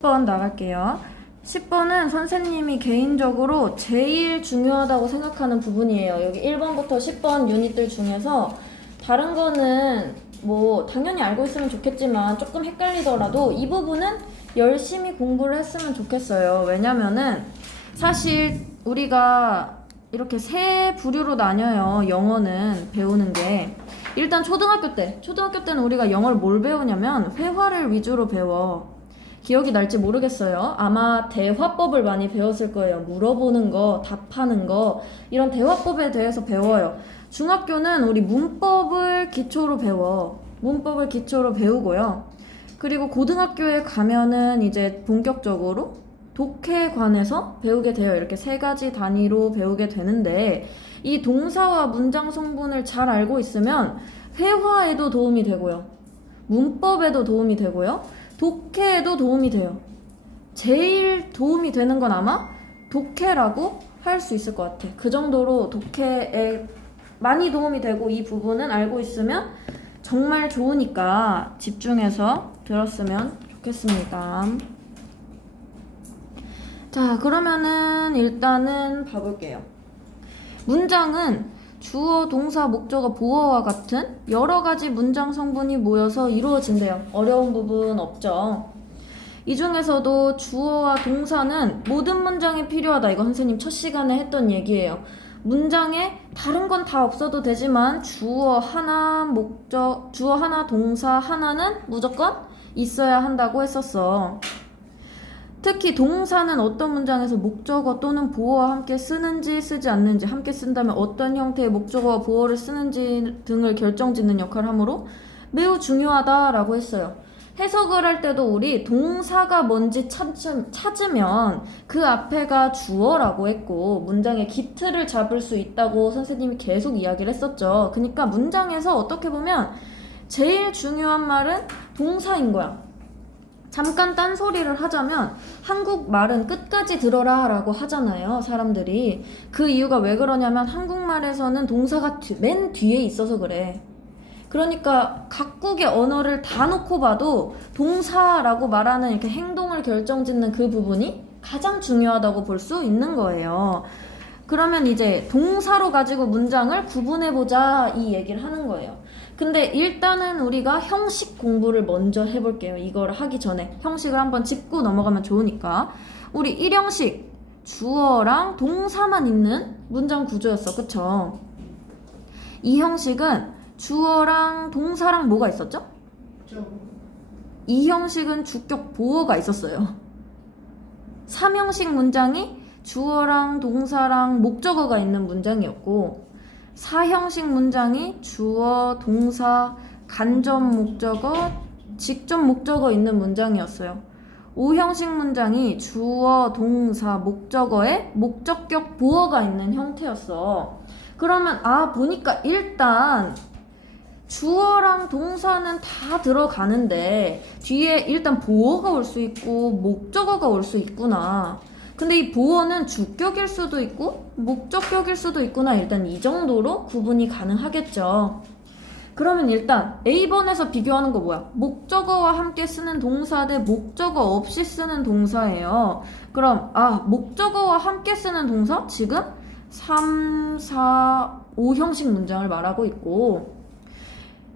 10번 나갈게요. 10번은 선생님이 개인적으로 제일 중요하다고 생각하는 부분이에요. 여기 1번부터 10번 유닛들 중에서 다른 거는 뭐 당연히 알고 있으면 좋겠지만 조금 헷갈리더라도 이 부분은 열심히 공부를 했으면 좋겠어요. 왜냐면은 사실 우리가 이렇게 세 부류로 나뉘어요. 영어는 배우는 게. 일단 초등학교 때는 우리가 영어를 뭘 배우냐면 회화를 위주로 배워. 기억이 날지 모르겠어요. 아마 대화법을 많이 배웠을 거예요. 물어보는 거, 답하는 거, 이런 대화법에 대해서 배워요. 중학교는 우리 문법을 기초로 배워. 문법을 기초로 배우고요. 그리고 고등학교에 가면은 이제 본격적으로 독해에 관해서 배우게 돼요. 이렇게 세 가지 단위로 배우게 되는데, 이 동사와 문장 성분을 잘 알고 있으면 회화에도 도움이 되고요. 문법에도 도움이 되고요. 독해에도 도움이 돼요. 제일 도움이 되는 건 아마 독해라고 할 수 있을 것 같아. 그 정도로 독해에 많이 도움이 되고 이 부분은 알고 있으면 정말 좋으니까 집중해서 들었으면 좋겠습니다. 자, 그러면은 일단은 봐볼게요. 문장은 주어, 동사, 목적어, 보어와 같은 여러 가지 문장 성분이 모여서 이루어진대요. 어려운 부분 없죠. 이 중에서도 주어와 동사는 모든 문장이 필요하다. 이거 선생님 첫 시간에 했던 얘기예요. 문장에 다른 건 다 없어도 되지만 주어 하나, 주어 하나, 동사 하나는 무조건 있어야 한다고 했었어. 특히 동사는 어떤 문장에서 목적어 또는 보어와 함께 쓰는지 쓰지 않는지, 함께 쓴다면 어떤 형태의 목적어와 보어를 쓰는지 등을 결정짓는 역할을 하므로 매우 중요하다라고 했어요. 해석을 할 때도 우리 동사가 뭔지 찾으면 그 앞에가 주어라고 했고 문장의 기틀을 잡을 수 있다고 선생님이 계속 이야기를 했었죠. 그러니까 문장에서 어떻게 보면 제일 중요한 말은 동사인 거야. 잠깐 딴소리를 하자면 한국말은 끝까지 들어라 라고 하잖아요, 사람들이. 그 이유가 왜 그러냐면 한국말에서는 동사가 맨 뒤에 있어서 그래. 그러니까 각국의 언어를 다 놓고 봐도 동사라고 말하는 이렇게 행동을 결정짓는 그 부분이 가장 중요하다고 볼 수 있는 거예요. 그러면 이제 동사로 가지고 문장을 구분해보자 이 얘기를 하는 거예요. 근데 일단은 우리가 형식 공부를 먼저 해볼게요. 이걸 하기 전에 형식을 한번 짚고 넘어가면 좋으니까. 우리 1형식 주어랑 동사만 있는 문장 구조였어. 그쵸? 이 형식은 주어랑 동사랑 뭐가 있었죠? 이 형식은 주격 보어가 있었어요. 3형식 문장이 주어랑 동사랑 목적어가 있는 문장이었고 4형식 문장이 주어, 동사, 간접 목적어, 직접 목적어 있는 문장이었어요. 5형식 문장이 주어, 동사, 목적어에 목적격 보어가 있는 형태였어. 그러면 보니까 일단 주어랑 동사는 다 들어가는데 뒤에 일단 보어가 올 수 있고 목적어가 올 수 있구나. 근데 이 보어는 주격일 수도 있고 목적격일 수도 있구나. 일단 이 정도로 구분이 가능하겠죠. 그러면 일단 A번에서 비교하는 거 뭐야? 목적어와 함께 쓰는 동사 대 목적어 없이 쓰는 동사예요. 그럼 목적어와 함께 쓰는 동사? 지금 3, 4, 5형식 문장을 말하고 있고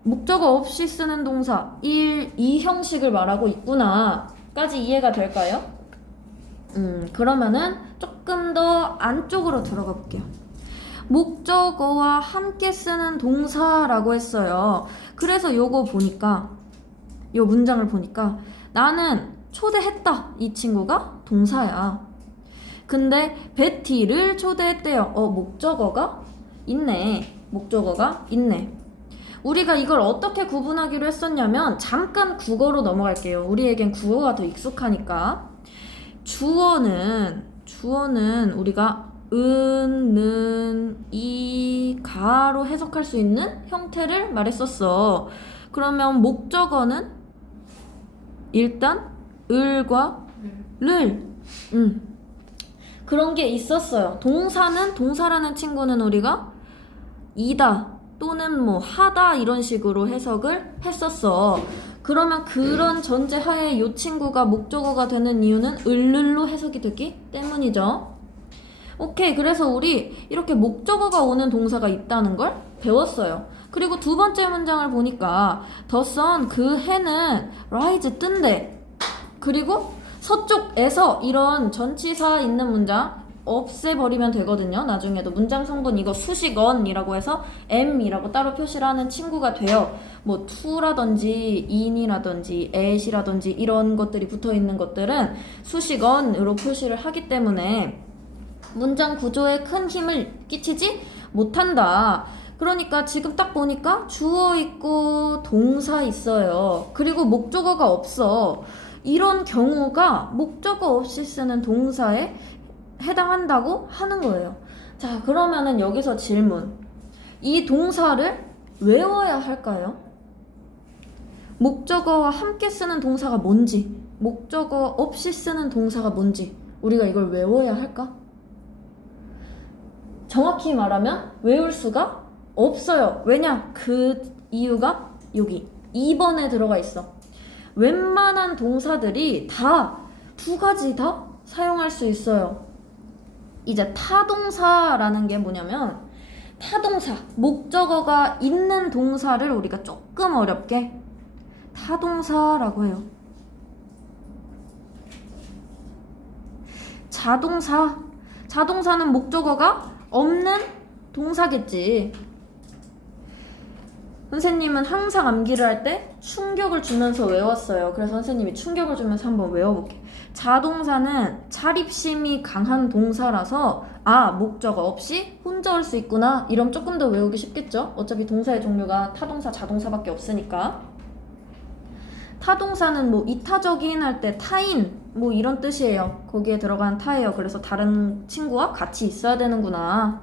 목적어 없이 쓰는 동사 1, 2형식을 말하고 있구나 까지 이해가 될까요? 그러면은 조금 더 안쪽으로 들어가 볼게요. 목적어와 함께 쓰는 동사라고 했어요. 그래서 요거 보니까 요 문장을 보니까 나는 초대했다 이 친구가 동사야. 근데 베티를 초대했대요. 목적어가 있네. 목적어가 있네. 우리가 이걸 어떻게 구분하기로 했었냐면 잠깐 국어로 넘어갈게요. 우리에겐 국어가 더 익숙하니까. 주어는 우리가 은, 는, 이, 가로 해석할 수 있는 형태를 말했었어. 그러면 목적어는 일단 을과 를 그런 게 있었어요. 동사라는 친구는 우리가 이다 또는 뭐 하다 이런 식으로 해석을 했었어. 그러면 그런 전제하에 이 친구가 목적어가 되는 이유는 을을로 해석이 되기 때문이죠. 오케이, 그래서 우리 이렇게 목적어가 오는 동사가 있다는 걸 배웠어요. 그리고 두 번째 문장을 보니까 The sun, 그 해는 rise, 뜬대. 그리고 서쪽에서 이런 전치사 있는 문장 없애버리면 되거든요. 나중에도 문장 성분 이거 수식언이라고 해서 M이라고 따로 표시를 하는 친구가 돼요. 뭐 to라든지 in이라든지 at이라든지 이런 것들이 붙어있는 것들은 수식언으로 표시를 하기 때문에 문장 구조에 큰 힘을 끼치지 못한다. 그러니까 지금 딱 보니까 주어 있고 동사 있어요. 그리고 목적어가 없어. 이런 경우가 목적어 없이 쓰는 동사에 해당한다고 하는 거예요. 자, 그러면은 여기서 질문. 이 동사를 외워야 할까요? 목적어와 함께 쓰는 동사가 뭔지, 목적어 없이 쓰는 동사가 뭔지 우리가 이걸 외워야 할까? 정확히 말하면 외울 수가 없어요. 왜냐? 그 이유가 여기 2번에 들어가 있어. 웬만한 동사들이 다 두 가지 다 사용할 수 있어요. 이제 타동사라는 게 뭐냐면 타동사, 목적어가 있는 동사를 우리가 조금 어렵게 타동사라고 해요. 자동사, 자동사는 목적어가 없는 동사겠지. 선생님은 항상 암기를 할 때 충격을 주면서 외웠어요. 그래서 선생님이 충격을 주면서 한번 외워볼게. 자동사는 자립심이 강한 동사라서 목적어 없이 혼자 올 수 있구나. 이러면 조금 더 외우기 쉽겠죠? 어차피 동사의 종류가 타동사, 자동사밖에 없으니까. 타동사는 뭐 이타적인 할 때 타인 뭐 이런 뜻이에요. 거기에 들어간 타예요. 그래서 다른 친구와 같이 있어야 되는구나.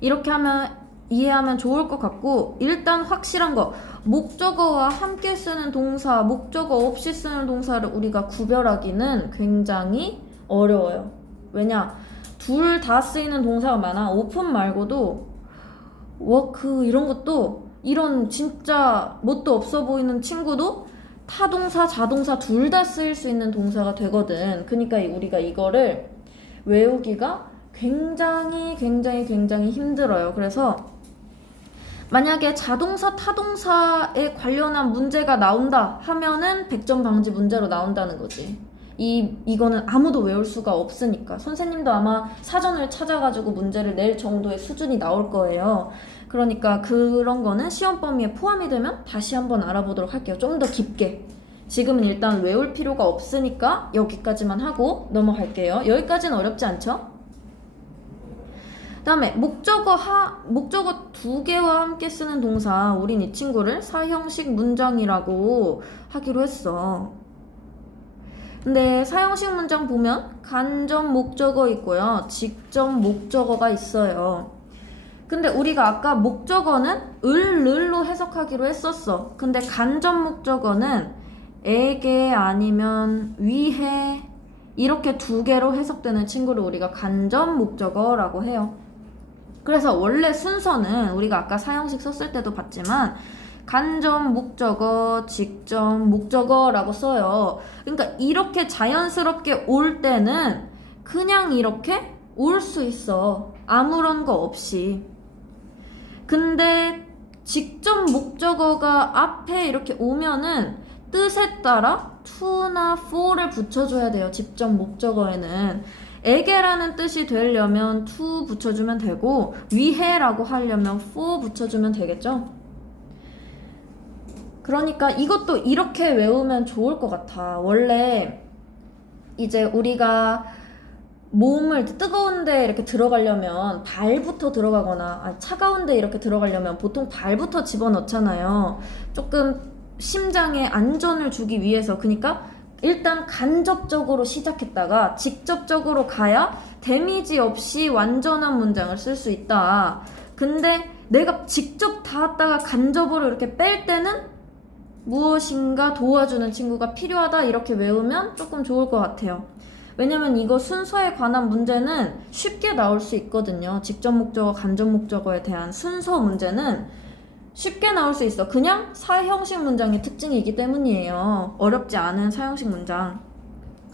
이렇게 하면 이해하면 좋을 것 같고, 일단 확실한 거, 목적어와 함께 쓰는 동사, 목적어 없이 쓰는 동사를 우리가 구별하기는 굉장히 어려워요. 왜냐? 둘 다 쓰이는 동사가 많아. 오픈 말고도 워크 이런 것도, 이런 진짜 뭣도 없어 보이는 친구도 타동사, 자동사 둘 다 쓰일 수 있는 동사가 되거든. 그러니까 우리가 이거를 외우기가 굉장히 힘들어요. 그래서 만약에 자동사, 타동사에 관련한 문제가 나온다 하면은 100점 방지 문제로 나온다는 거지. 이거는 아무도 외울 수가 없으니까. 선생님도 아마 사전을 찾아가지고 문제를 낼 정도의 수준이 나올 거예요. 그러니까 그런 거는 시험 범위에 포함이 되면 다시 한번 알아보도록 할게요. 좀 더 깊게. 지금은 일단 외울 필요가 없으니까 여기까지만 하고 넘어갈게요. 여기까지는 어렵지 않죠? 그 다음에 목적어 두 개와 함께 쓰는 동사, 우린 이 친구를 사형식 문장이라고 하기로 했어. 근데 사형식 문장 보면 간접 목적어 있고요, 직접 목적어가 있어요. 근데 우리가 아까 목적어는 을로 해석하기로 했었어. 근데 간접 목적어는 에게 아니면 위해 이렇게 두 개로 해석되는 친구를 우리가 간접 목적어라고 해요. 그래서 원래 순서는 우리가 아까 사형식 썼을 때도 봤지만 간접 목적어, 직접 목적어라고 써요. 그러니까 이렇게 자연스럽게 올 때는 그냥 이렇게 올 수 있어. 아무런 거 없이. 근데 직접 목적어가 앞에 이렇게 오면은 뜻에 따라 to나 for를 붙여줘야 돼요. 직접 목적어에는. 에게라는 뜻이 되려면 to 붙여주면 되고, 위해라고 하려면 for 붙여주면 되겠죠? 그러니까 이것도 이렇게 외우면 좋을 것 같아. 원래 이제 우리가 몸을 뜨거운 데 이렇게 들어가려면 발부터 들어가거나 차가운 데 이렇게 들어가려면 보통 발부터 집어넣잖아요. 조금 심장에 안전을 주기 위해서. 그러니까 일단 간접적으로 시작했다가 직접적으로 가야 데미지 없이 완전한 문장을 쓸 수 있다. 근데 내가 직접 닿았다가 간접으로 이렇게 뺄 때는 무엇인가 도와주는 친구가 필요하다, 이렇게 외우면 조금 좋을 것 같아요. 왜냐면 이거 순서에 관한 문제는 쉽게 나올 수 있거든요. 직접 목적어, 간접 목적어에 대한 순서 문제는 쉽게 나올 수 있어. 그냥 사형식 문장의 특징이기 때문이에요. 어렵지 않은 사형식 문장.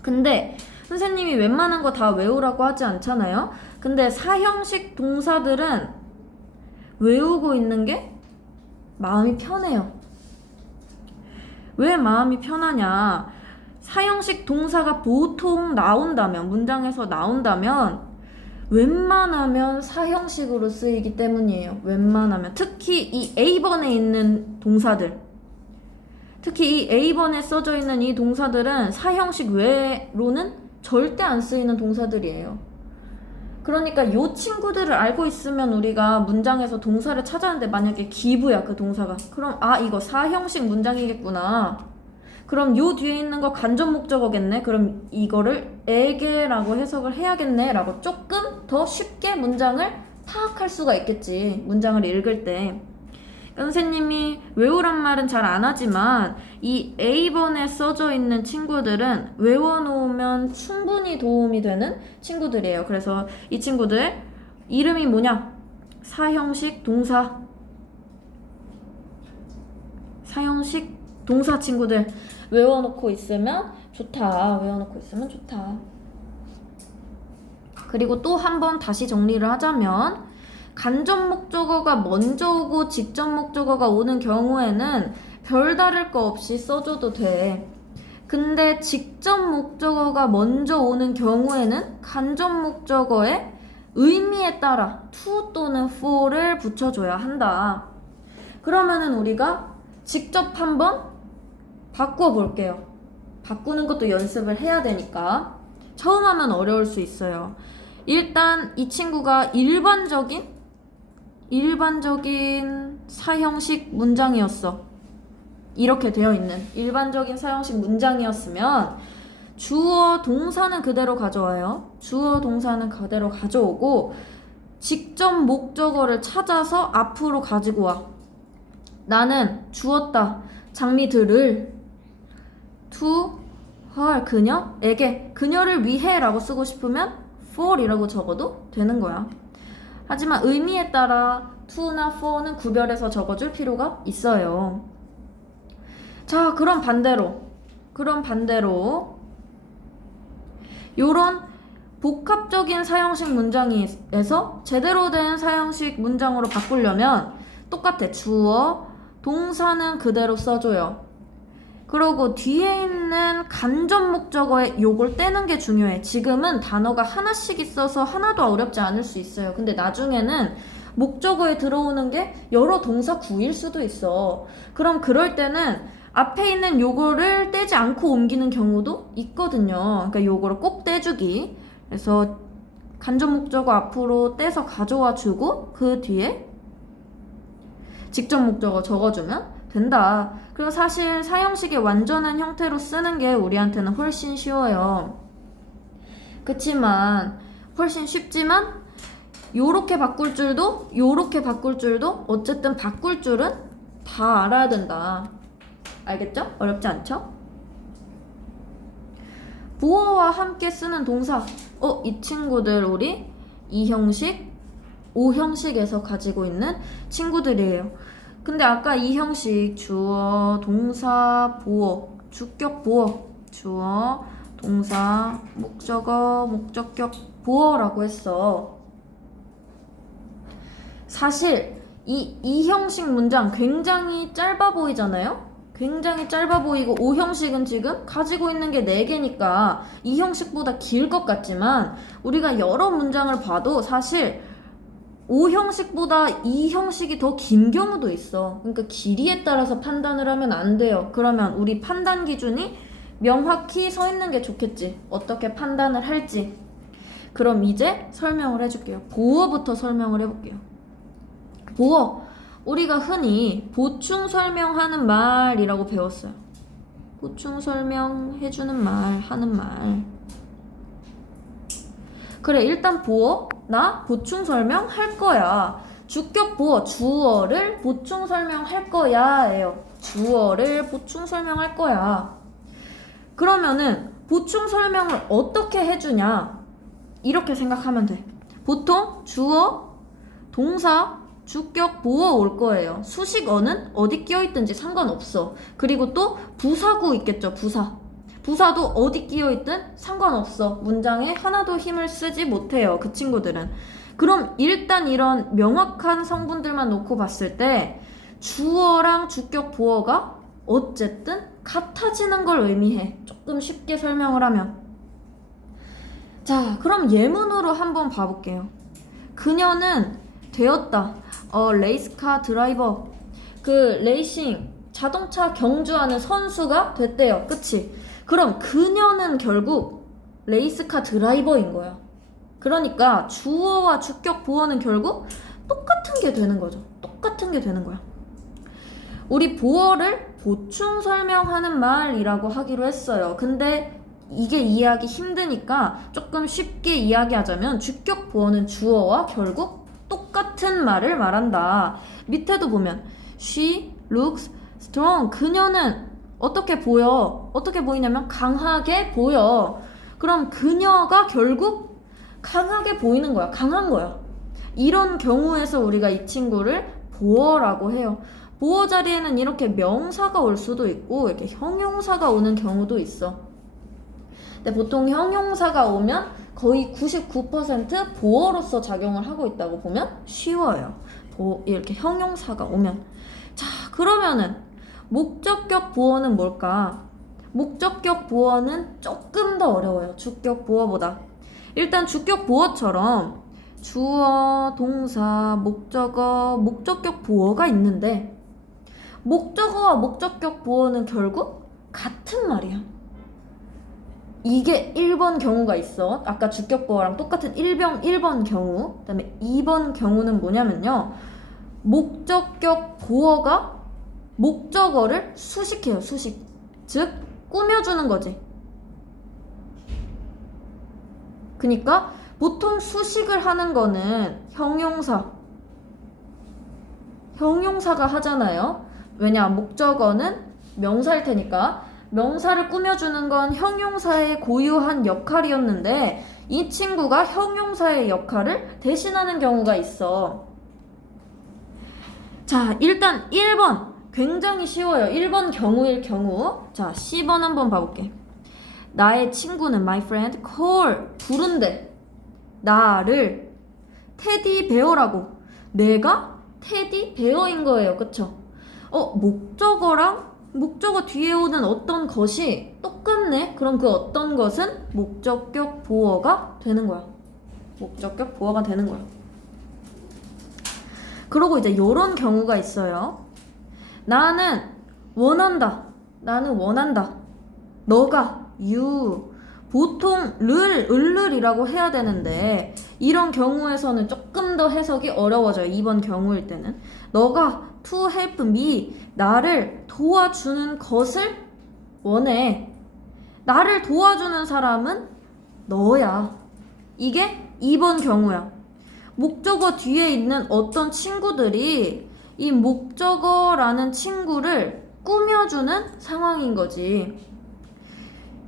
근데 선생님이 웬만한 거 다 외우라고 하지 않잖아요. 근데 사형식 동사들은 외우고 있는 게 마음이 편해요. 왜 마음이 편하냐? 사형식 동사가 보통 나온다면, 문장에서 나온다면 웬만하면 사형식으로 쓰이기 때문이에요. 웬만하면. 특히 이 A번에 있는 동사들, 특히 이 A번에 써져 있는 이 동사들은 사형식 외로는 절대 안 쓰이는 동사들이에요. 그러니까 이 친구들을 알고 있으면 우리가 문장에서 동사를 찾았는데 만약에 기부야, 그 동사가. 그럼 이거 사형식 문장이겠구나. 그럼 요 뒤에 있는 거 간접 목적어겠네. 그럼 이거를 에게라고 해석을 해야겠네 라고 조금 더 쉽게 문장을 파악할 수가 있겠지. 문장을 읽을 때. 선생님이 외우란 말은 잘 안 하지만 이 A번에 써져 있는 친구들은 외워놓으면 충분히 도움이 되는 친구들이에요. 그래서 이 친구들 이름이 뭐냐? 사형식 동사. 사형식 동사 친구들 외워놓고 있으면 좋다. 외워놓고 있으면 좋다. 그리고 또 한 번 다시 정리를 하자면 간접 목적어가 먼저 오고 직접 목적어가 오는 경우에는 별다를 거 없이 써줘도 돼. 근데 직접 목적어가 먼저 오는 경우에는 간접 목적어의 의미에 따라 to 또는 for를 붙여줘야 한다. 그러면은 우리가 직접 한번 바꿔 볼게요. 바꾸는 것도 연습을 해야 되니까. 처음 하면 어려울 수 있어요. 일단 이 친구가 일반적인 사형식 문장이었어. 이렇게 되어 있는 일반적인 사형식 문장이었으면 주어 동사는 그대로 가져와요. 주어 동사는 그대로 가져오고 직접 목적어를 찾아서 앞으로 가지고 와. 나는 주었다. 장미들을 to her 그녀에게 그녀를 위해 라고 쓰고 싶으면 for 이라고 적어도 되는 거야. 하지만 의미에 따라 to나 for는 구별해서 적어줄 필요가 있어요. 자, 그럼 반대로 요런 복합적인 사형식 문장에서 제대로 된 사형식 문장으로 바꾸려면 똑같아. 주어, 동사는 그대로 써줘요. 그리고 뒤에 있는 간접 목적어에 요걸 떼는 게 중요해. 지금은 단어가 하나씩 있어서 하나도 어렵지 않을 수 있어요. 근데 나중에는 목적어에 들어오는 게 여러 동사 구일 수도 있어. 그럼 그럴 때는 앞에 있는 요거를 떼지 않고 옮기는 경우도 있거든요. 그러니까 요거를 꼭 떼주기. 그래서 간접 목적어 앞으로 떼서 가져와 주고 그 뒤에 직접 목적어 적어주면 된다. 그리고 사실 사형식의 완전한 형태로 쓰는 게 우리한테는 훨씬 쉬워요. 그치만 훨씬 쉽지만 요렇게 바꿀 줄도 어쨌든 바꿀 줄은 다 알아야 된다. 알겠죠? 어렵지 않죠? 보어와 함께 쓰는 동사. 이 친구들 우리 2형식, 5형식에서 가지고 있는 친구들이에요. 근데 아까 이 형식 주어, 동사, 보어, 주격, 보어, 주어, 동사, 목적어, 목적격, 보어라고 했어. 사실 이 형식 문장 굉장히 짧아 보이잖아요? 굉장히 짧아 보이고 5형식은 지금 가지고 있는 게 4개니까 이 형식보다 길 것 같지만 우리가 여러 문장을 봐도 사실 5형식보다 2형식이 더 긴 경우도 있어. 그러니까 길이에 따라서 판단을 하면 안 돼요. 그러면 우리 판단 기준이 명확히 서 있는 게 좋겠지. 어떻게 판단을 할지. 그럼 이제 설명을 해줄게요. 보어부터 설명을 해볼게요. 보어. 우리가 흔히 보충 설명하는 말이라고 배웠어요. 보충 설명해주는 말, 하는 말. 그래, 일단 보어, 나 보충 설명할 거야. 주격 보어, 주어를 보충 설명할 거야 예요. 주어를 보충 설명할 거야. 그러면은 보충 설명을 어떻게 해주냐? 이렇게 생각하면 돼. 보통 주어, 동사, 주격 보어 올 거예요. 수식어는 어디 끼어있든지 상관없어. 그리고 또 부사구 있겠죠. 부사도 어디 끼어있든 상관없어. 문장에 하나도 힘을 쓰지 못해요. 그 친구들은. 그럼 일단 이런 명확한 성분들만 놓고 봤을 때 주어랑 주격 보어가 어쨌든 같아지는 걸 의미해. 조금 쉽게 설명을 하면. 자, 그럼 예문으로 한번 봐볼게요. 그녀는 되었다. 레이스카 드라이버. 그 레이싱 자동차 경주하는 선수가 됐대요. 그치? 그럼 그녀는 결국 레이스카 드라이버인 거야. 그러니까 주어와 주격 보어는 결국 똑같은 게 되는 거죠. 똑같은 게 되는 거야. 우리 보어를 보충 설명하는 말이라고 하기로 했어요. 근데 이게 이해하기 힘드니까 조금 쉽게 이야기하자면 주격 보어는 주어와 결국 똑같은 말을 말한다. 밑에도 보면 She looks strong. 그녀는 어떻게 보여? 어떻게 보이냐면 강하게 보여. 그럼 그녀가 결국 강하게 보이는 거야. 강한 거야. 이런 경우에서 우리가 이 친구를 보어라고 해요. 보어 자리에는 이렇게 명사가 올 수도 있고 이렇게 형용사가 오는 경우도 있어. 근데 보통 형용사가 오면 거의 99% 보어로서 작용을 하고 있다고 보면 쉬워요. 이렇게 형용사가 오면. 자, 그러면은 목적격 보어는 뭘까? 목적격 보어는 조금 더 어려워요. 주격 보어보다. 일단 주격 보어처럼 주어, 동사, 목적어, 목적격 보어가 있는데 목적어와 목적격 보어는 결국 같은 말이야. 이게 1번 경우가 있어. 아까 주격 보어랑 똑같은 1번 경우. 그 다음에 2번 경우는 뭐냐면요. 목적격 보어가 목적어를 수식해요. 수식. 즉 꾸며주는 거지. 그러니까 보통 수식을 하는 거는 형용사가 하잖아요. 왜냐? 목적어는 명사일 테니까. 명사를 꾸며주는 건 형용사의 고유한 역할이었는데 이 친구가 형용사의 역할을 대신하는 경우가 있어. 자, 일단 1번 굉장히 쉬워요. 1번 경우일 경우. 자, 10번 한번 봐볼게. 나의 친구는 my friend call 부른대. 나를 테디 베어라고. 내가 테디 베어인 거예요. 그쵸? 목적어 뒤에 오는 어떤 것이 똑같네? 그럼 그 어떤 것은 목적격 보어가 되는 거야. 목적격 보어가 되는 거야. 그러고 이제 요런 경우가 있어요. 나는 원한다. 너가 you. 보통 을이라고 해야 되는데 이런 경우에서는 조금 더 해석이 어려워져요. 2번 경우일 때는. 너가 to help me. 나를 도와주는 것을 원해. 나를 도와주는 사람은 너야. 이게 2번 경우야. 목적어 뒤에 있는 어떤 친구들이 이 목적어라는 친구를 꾸며주는 상황인 거지.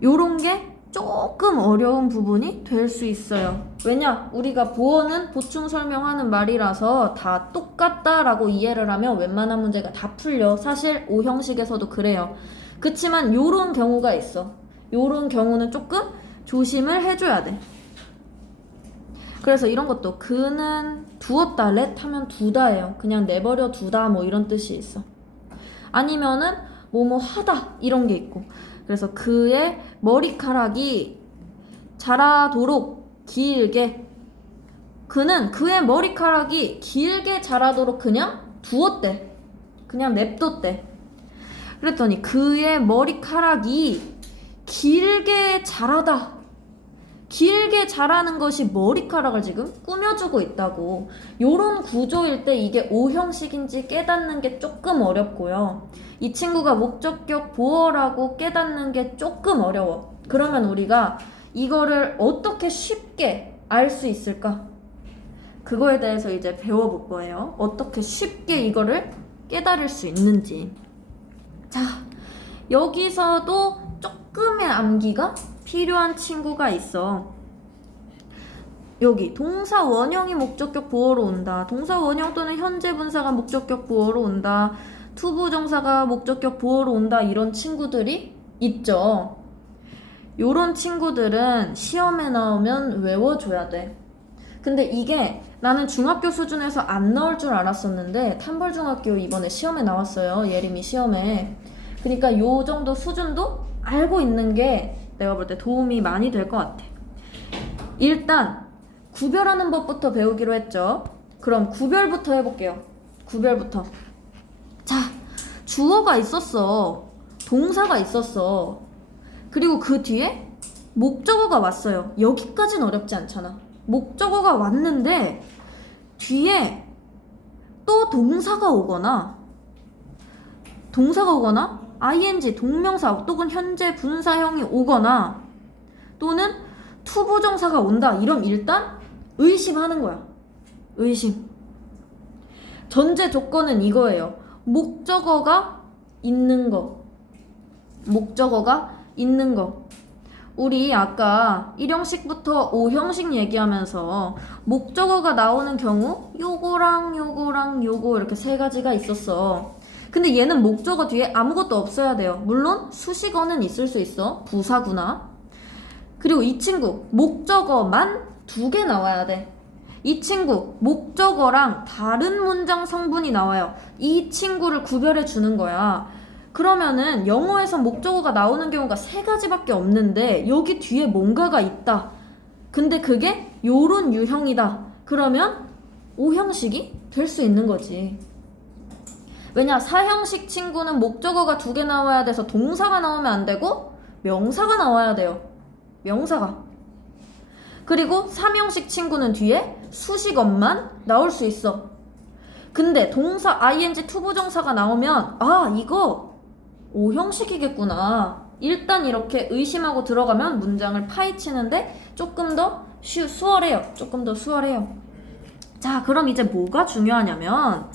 요런 게 조금 어려운 부분이 될 수 있어요. 왜냐? 우리가 보어는 보충 설명하는 말이라서 다 똑같다라고 이해를 하면 웬만한 문제가 다 풀려. 사실 오형식에서도 그래요. 그치만 요런 경우가 있어. 요런 경우는 조금 조심을 해줘야 돼. 그래서 이런 것도 그는 두었다, let 하면 두다예요. 그냥 내버려 두다 뭐 이런 뜻이 있어. 아니면은 뭐뭐 하다 이런 게 있고. 그래서 그의 머리카락이 자라도록 길게. 그는 그의 머리카락이 길게 자라도록 그냥 두었대. 그냥 냅뒀대. 그랬더니 그의 머리카락이 길게 자라다. 길게 자라는 것이 머리카락을 지금 꾸며주고 있다고. 요런 구조일 때 이게 오형식인지 깨닫는 게 조금 어렵고요. 이 친구가 목적격 보어라고 깨닫는 게 조금 어려워. 그러면 우리가 이거를 어떻게 쉽게 알 수 있을까? 그거에 대해서 이제 배워볼 거예요. 어떻게 쉽게 이거를 깨달을 수 있는지. 자, 여기서도 조금의 암기가 필요한 친구가 있어. 여기 동사 원형이 목적격 보어로 온다. 동사 원형 또는 현재 분사가 목적격 보어로 온다. 투부정사가 목적격 보어로 온다. 이런 친구들이 있죠. 요런 친구들은 시험에 나오면 외워줘야 돼. 근데 이게 나는 중학교 수준에서 안 나올 줄 알았었는데 탐벌중학교 이번에 시험에 나왔어요. 예림이 시험에. 그러니까 요 정도 수준도 알고 있는 게 내가 볼 때 도움이 많이 될 것 같아. 일단 구별하는 법부터 배우기로 했죠. 그럼 구별부터 해볼게요. 구별부터. 자, 주어가 있었어. 동사가 있었어. 그리고 그 뒤에 목적어가 왔어요. 여기까지는 어렵지 않잖아. 목적어가 왔는데 뒤에 또 동사가 오거나 ing 동명사 혹은 현재 분사형이 오거나 또는 투부정사가 온다. 이럼 일단 의심하는 거야. 의심. 전제 조건은 이거예요. 목적어가 있는 거. 우리 아까 1형식부터 5형식 얘기하면서 목적어가 나오는 경우 요거랑 요거 이렇게 세 가지가 있었어. 근데 얘는 목적어 뒤에 아무것도 없어야 돼요. 물론 수식어는 있을 수 있어. 부사구나. 그리고 이 친구 목적어만 2개 나와야 돼. 이 친구 목적어랑 다른 문장 성분이 나와요. 이 친구를 구별해 주는 거야. 그러면은 영어에서 목적어가 나오는 경우가 3가지밖에 없는데 여기 뒤에 뭔가가 있다. 근데 그게 요런 유형이다. 그러면 5형식이 될 수 있는 거지. 왜냐, 4형식 친구는 목적어가 2개 나와야 돼서 동사가 나오면 안 되고 명사가 나와야 돼요. 명사가. 그리고 3형식 친구는 뒤에 수식어만 나올 수 있어. 근데 동사 ing 투부정사가 나오면 아, 이거 5형식이겠구나. 일단 이렇게 의심하고 들어가면 문장을 파헤치는데 조금 더 수월해요. 자, 그럼 이제 뭐가 중요하냐면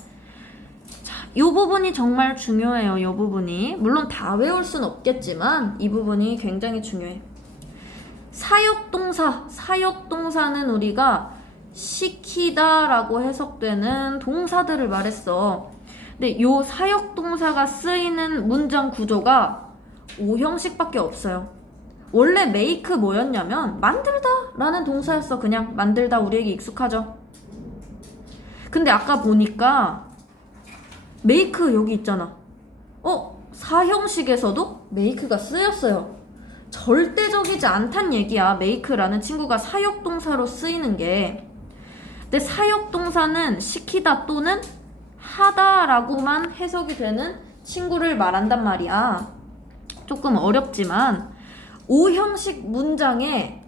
이 부분이 정말 중요해요. 이 부분이. 물론 다 외울 순 없겠지만 이 부분이 굉장히 중요해. 사역동사는 우리가 시키다 라고 해석되는 동사들을 말했어. 근데 요 사역동사가 쓰이는 문장 구조가 5형식밖에 없어요. 원래 make 뭐였냐면 만들다 라는 동사였어. 그냥 만들다. 우리에게 익숙하죠. 근데 아까 보니까 make 여기 있잖아. 4형식에서도 make가 쓰였어요. 절대적이지 않단 얘기야. make라는 친구가 사역동사로 쓰이는 게. 근데 사역동사는 시키다 또는 하다라고만 해석이 되는 친구를 말한단 말이야. 조금 어렵지만 5형식 문장에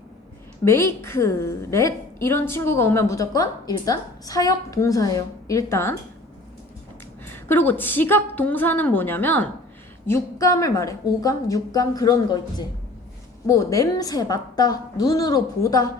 make, let 이런 친구가 오면 무조건 일단 사역동사예요. 일단. 그리고 지각동사는 뭐냐면 육감을 말해. 오감, 육감 그런 거 있지. 뭐 냄새 맡다, 눈으로 보다,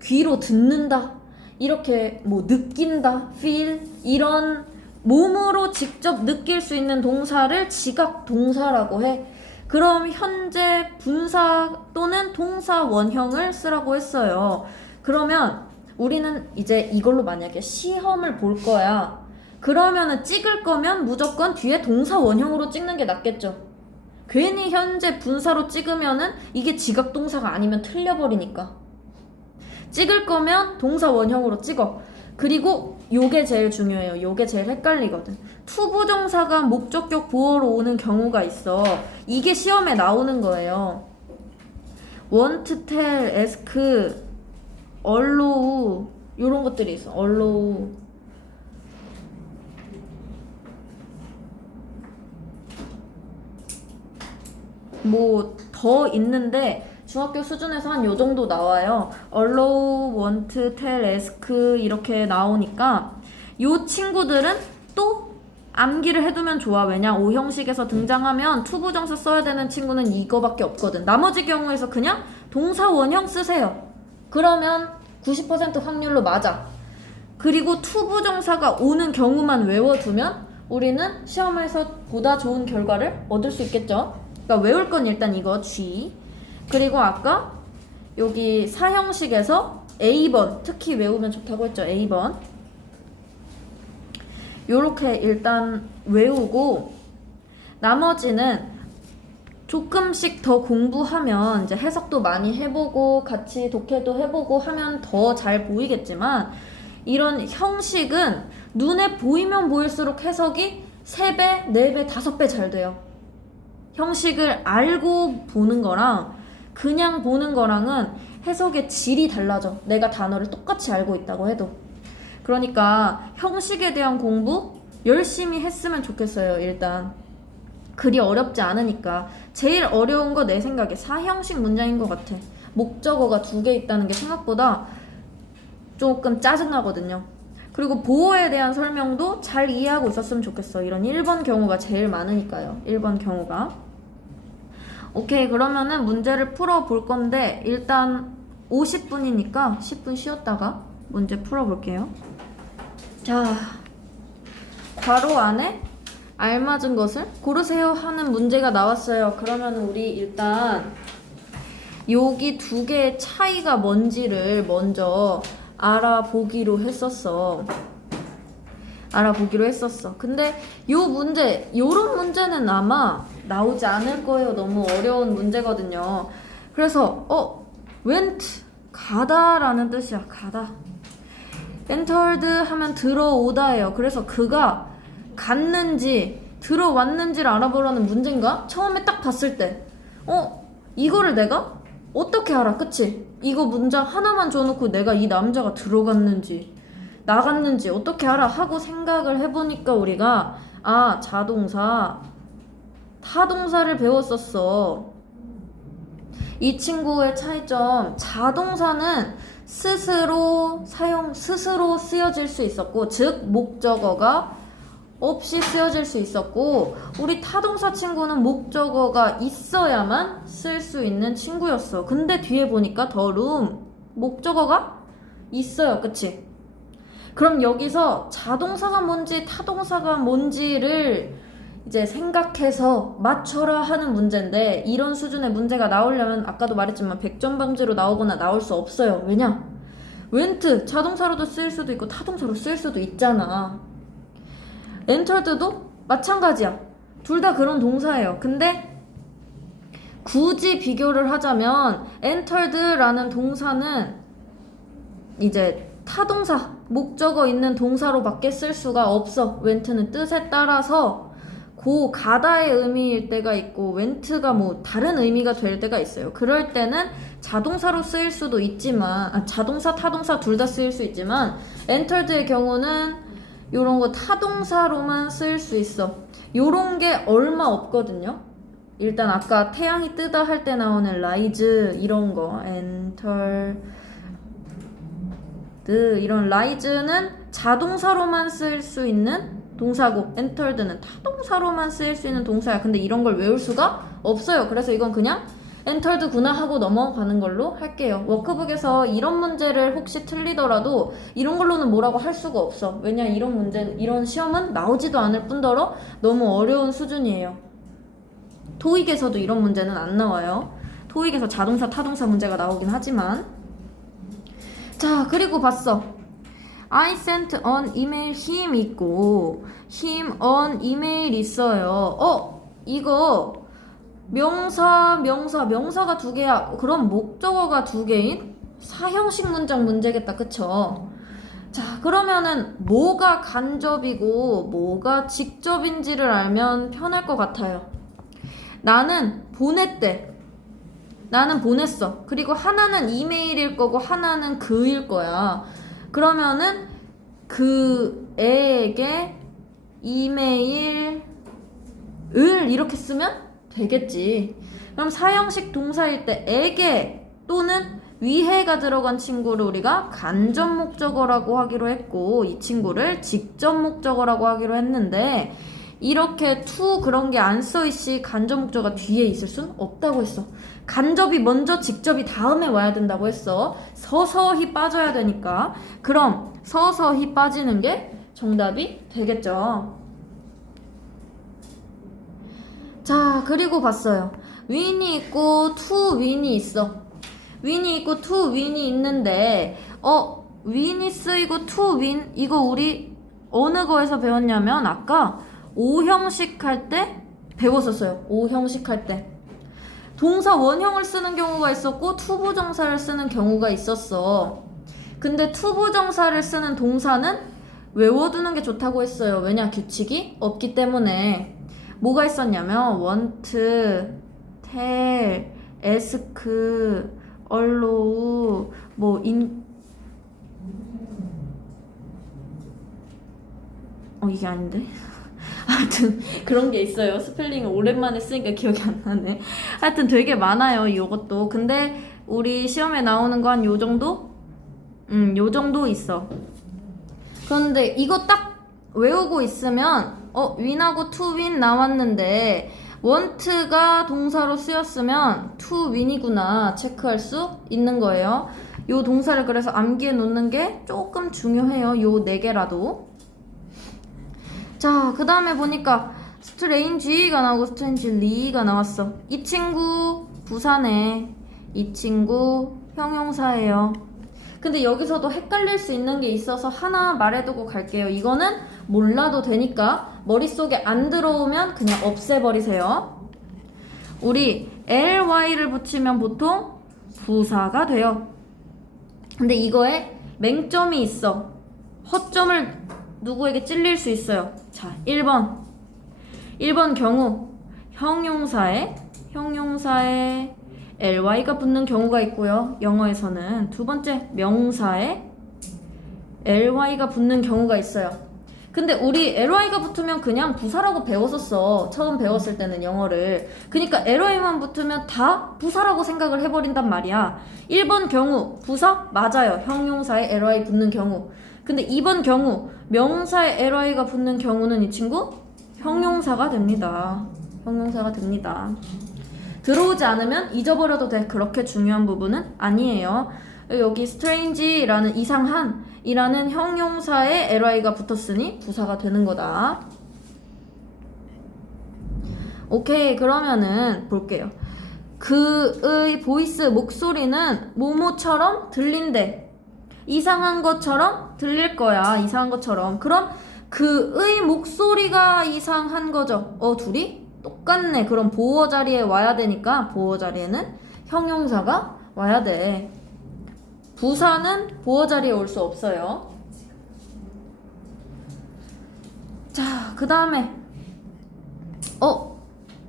귀로 듣는다, 이렇게 뭐 느낀다, feel 이런 몸으로 직접 느낄 수 있는 동사를 지각동사라고 해. 그럼 현재 분사 또는 동사 원형을 쓰라고 했어요. 그러면 우리는 이제 이걸로 만약에 시험을 볼 거야. 그러면은 찍을 거면 무조건 뒤에 동사 원형으로 찍는 게 낫겠죠. 괜히 현재 분사로 찍으면은 이게 지각동사가 아니면 틀려버리니까. 찍을 거면 동사 원형으로 찍어. 그리고 요게 제일 중요해요. 요게 제일 헷갈리거든. 투부정사가 목적격 보어로 오는 경우가 있어. 이게 시험에 나오는 거예요. want, tell, ask, allow 요런 것들이 있어. allow 뭐 더 있는데 중학교 수준에서 한 요 정도 나와요. allow, want, tell, ask 이렇게 나오니까 요 친구들은 또 암기를 해두면 좋아. 왜냐? 5형식에서 등장하면 투부정사 써야 되는 친구는 이거밖에 없거든. 나머지 경우에서 그냥 동사 원형 쓰세요. 그러면 90% 확률로 맞아. 그리고 투부정사가 오는 경우만 외워두면 우리는 시험에서 보다 좋은 결과를 얻을 수 있겠죠. 그러니까 외울 건 일단 이거 G. 그리고 아까 여기 4형식에서 A번 특히 외우면 좋다고 했죠. A번 요렇게 일단 외우고 나머지는 조금씩 더 공부하면 이제 해석도 많이 해보고 같이 독해도 해보고 하면 더 잘 보이겠지만 이런 형식은 눈에 보이면 보일수록 해석이 3배, 4배, 5배 잘 돼요. 형식을 알고 보는 거랑 그냥 보는 거랑은 해석의 질이 달라져. 내가 단어를 똑같이 알고 있다고 해도. 그러니까 형식에 대한 공부 열심히 했으면 좋겠어요. 일단 글이 어렵지 않으니까. 제일 어려운 거 내 생각에 사형식 문장인 것 같아. 목적어가 2개 있다는 게 생각보다 조금 짜증나거든요. 그리고 보어에 대한 설명도 잘 이해하고 있었으면 좋겠어. 이런 1번 경우가 제일 많으니까요. 1번 경우가. 오케이, 그러면은 문제를 풀어볼 건데 일단 50분이니까 10분 쉬었다가 문제 풀어볼게요. 자, 괄호 안에 알맞은 것을 고르세요 하는 문제가 나왔어요. 그러면 우리 일단 여기 2개의 차이가 뭔지를 먼저 알아보기로 했었어. 근데 요 문제, 요런 문제는 아마 나오지 않을 거예요. 너무 어려운 문제거든요. 그래서 went 가다라는 뜻이야. 가다. entered 하면 들어오다예요. 그래서 그가 갔는지 들어왔는지를 알아보라는 문제인가? 처음에 딱 봤을 때 이거를 내가 어떻게 알아? 그치? 이거 문장 하나만 줘놓고 내가 이 남자가 들어갔는지 나갔는지 어떻게 알아? 하고 생각을 해보니까 우리가 자동사 타동사를 배웠었어. 이 친구의 차이점, 자동사는 스스로 쓰여질 수 있었고, 즉 목적어가 없이 쓰여질 수 있었고, 우리 타동사 친구는 목적어가 있어야만 쓸 수 있는 친구였어. 근데 뒤에 보니까 the room 목적어가 있어요. 그치? 그럼 여기서 자동사가 뭔지 타동사가 뭔지를 이제 생각해서 맞춰라 하는 문제인데, 이런 수준의 문제가 나오려면 아까도 말했지만 100점 방지로 나오거나 나올 수 없어요. 왜냐? went 자동사로도 쓸 수도 있고 타동사로 쓸 수도 있잖아. entered도 마찬가지야. 둘 다 그런 동사예요. 근데 굳이 비교를 하자면 entered라는 동사는 이제 타동사, 목적어 있는 동사로 밖에 쓸 수가 없어. went는 뜻에 따라서 가다의 의미일 때가 있고 went가 뭐 다른 의미가 될 때가 있어요. 그럴 때는 자동사로 쓰일 수도 있지만 자동사, 타동사 둘 다 쓰일 수 있지만 entered의 경우는 요런 거 타동사로만 쓰일 수 있어. 요런 게 얼마 없거든요. 일단 아까 태양이 뜨다 할 때 나오는 rise 이런 거 entered 이런 rise는 자동사로만 쓸 수 있는 동사고 entered는 타동사로만 쓰일 수 있는 동사야. 근데 이런 걸 외울 수가 없어요. 그래서 이건 그냥 entered구나 하고 넘어가는 걸로 할게요. 워크북에서 이런 문제를 혹시 틀리더라도 이런 걸로는 뭐라고 할 수가 없어. 왜냐, 이런 시험은 나오지도 않을 뿐더러 너무 어려운 수준이에요. 토익에서도 이런 문제는 안 나와요. 토익에서 자동사, 타동사 문제가 나오긴 하지만. 자, 그리고 봤어. I sent an email him 있고 him an email 있어요. 이거 명사가 2개야. 그럼 목적어가 2개인 사형식 문장 문제겠다. 그쵸? 자, 그러면은 뭐가 간접이고 뭐가 직접인지를 알면 편할 것 같아요. 나는 보냈대. 나는 보냈어. 그리고 하나는 이메일일 거고 하나는 그일 거야. 그러면은 그 애에게 이메일을 이렇게 쓰면 되겠지. 그럼 사형식 동사일 때 에게 또는 위해가 들어간 친구를 우리가 간접 목적어라고 하기로 했고, 이 친구를 직접 목적어라고 하기로 했는데, 이렇게 to 그런 게 안 써있이 간접 목적어가 뒤에 있을 순 없다고 했어. 간접이 먼저 직접이 다음에 와야 된다고 했어. 서서히 빠져야 되니까. 그럼 서서히 빠지는 게 정답이 되겠죠. 자, 그리고 봤어요. win이 있고 to win이 있어. 윈이 있고 to 윈이 있는데 윈이 쓰이고 to 윈 이거 우리 어느 거에서 배웠냐면 아까 5형식 할 때 배웠었어요. 5형식 할 때 동사 원형을 쓰는 경우가 있었고 투부정사를 쓰는 경우가 있었어. 근데 투부정사를 쓰는 동사는 외워두는 게 좋다고 했어요. 왜냐? 규칙이 없기 때문에. 뭐가 있었냐면 want, tell, ask, allow, 이게 아닌데? 하여튼 그런 게 있어요. 스펠링을 오랜만에 쓰니까 기억이 안 나네. 하여튼 되게 많아요, 이것도. 근데 우리 시험에 나오는 거 한 요 정도? 요 정도 있어. 그런데 이거 딱 외우고 있으면 win하고 to win 나왔는데 want가 동사로 쓰였으면 to win이구나 체크할 수 있는 거예요. 요 동사를 그래서 암기해 놓는 게 조금 중요해요. 요 4개라도. 자, 그 다음에 보니까 스트레인지가 나오고 스트레인지리가 나왔어. 이 친구 부사네. 이 친구 형용사예요. 근데 여기서도 헷갈릴 수 있는 게 있어서 하나 말해두고 갈게요. 이거는 몰라도 되니까 머릿속에 안 들어오면 그냥 없애버리세요. 우리 ly를 붙이면 보통 부사가 돼요. 근데 이거에 맹점이 있어. 허점을 누구에게 찔릴 수 있어요. 자, 1번 경우 형용사에 ly가 붙는 경우가 있고요. 영어에서는 두 번째 명사에 ly가 붙는 경우가 있어요. 근데 우리 ly가 붙으면 그냥 부사라고 배웠었어. 처음 배웠을 때는 영어를. 그러니까 ly만 붙으면 다 부사라고 생각을 해버린단 말이야. 1번 경우 부사? 맞아요. 형용사에 ly 붙는 경우. 근데 2번 경우 명사에 ly가 붙는 경우는 이 친구 형용사가 됩니다. 형용사가 됩니다. 들어오지 않으면 잊어버려도 돼. 그렇게 중요한 부분은 아니에요. 여기 strange라는 이상한이라는 형용사에 ly가 붙었으니 부사가 되는 거다. 오케이, 그러면은 볼게요. 그의 보이스 목소리는 모모처럼 들린대. 이상한 것처럼 들릴 거야. 이상한 것처럼. 그럼 그의 목소리가 이상한 거죠. 둘이 똑같네. 그럼 보어 자리에 와야 되니까 보어 자리에는 형용사가 와야 돼. 부사는 보어 자리에 올 수 없어요. 자, 그 다음에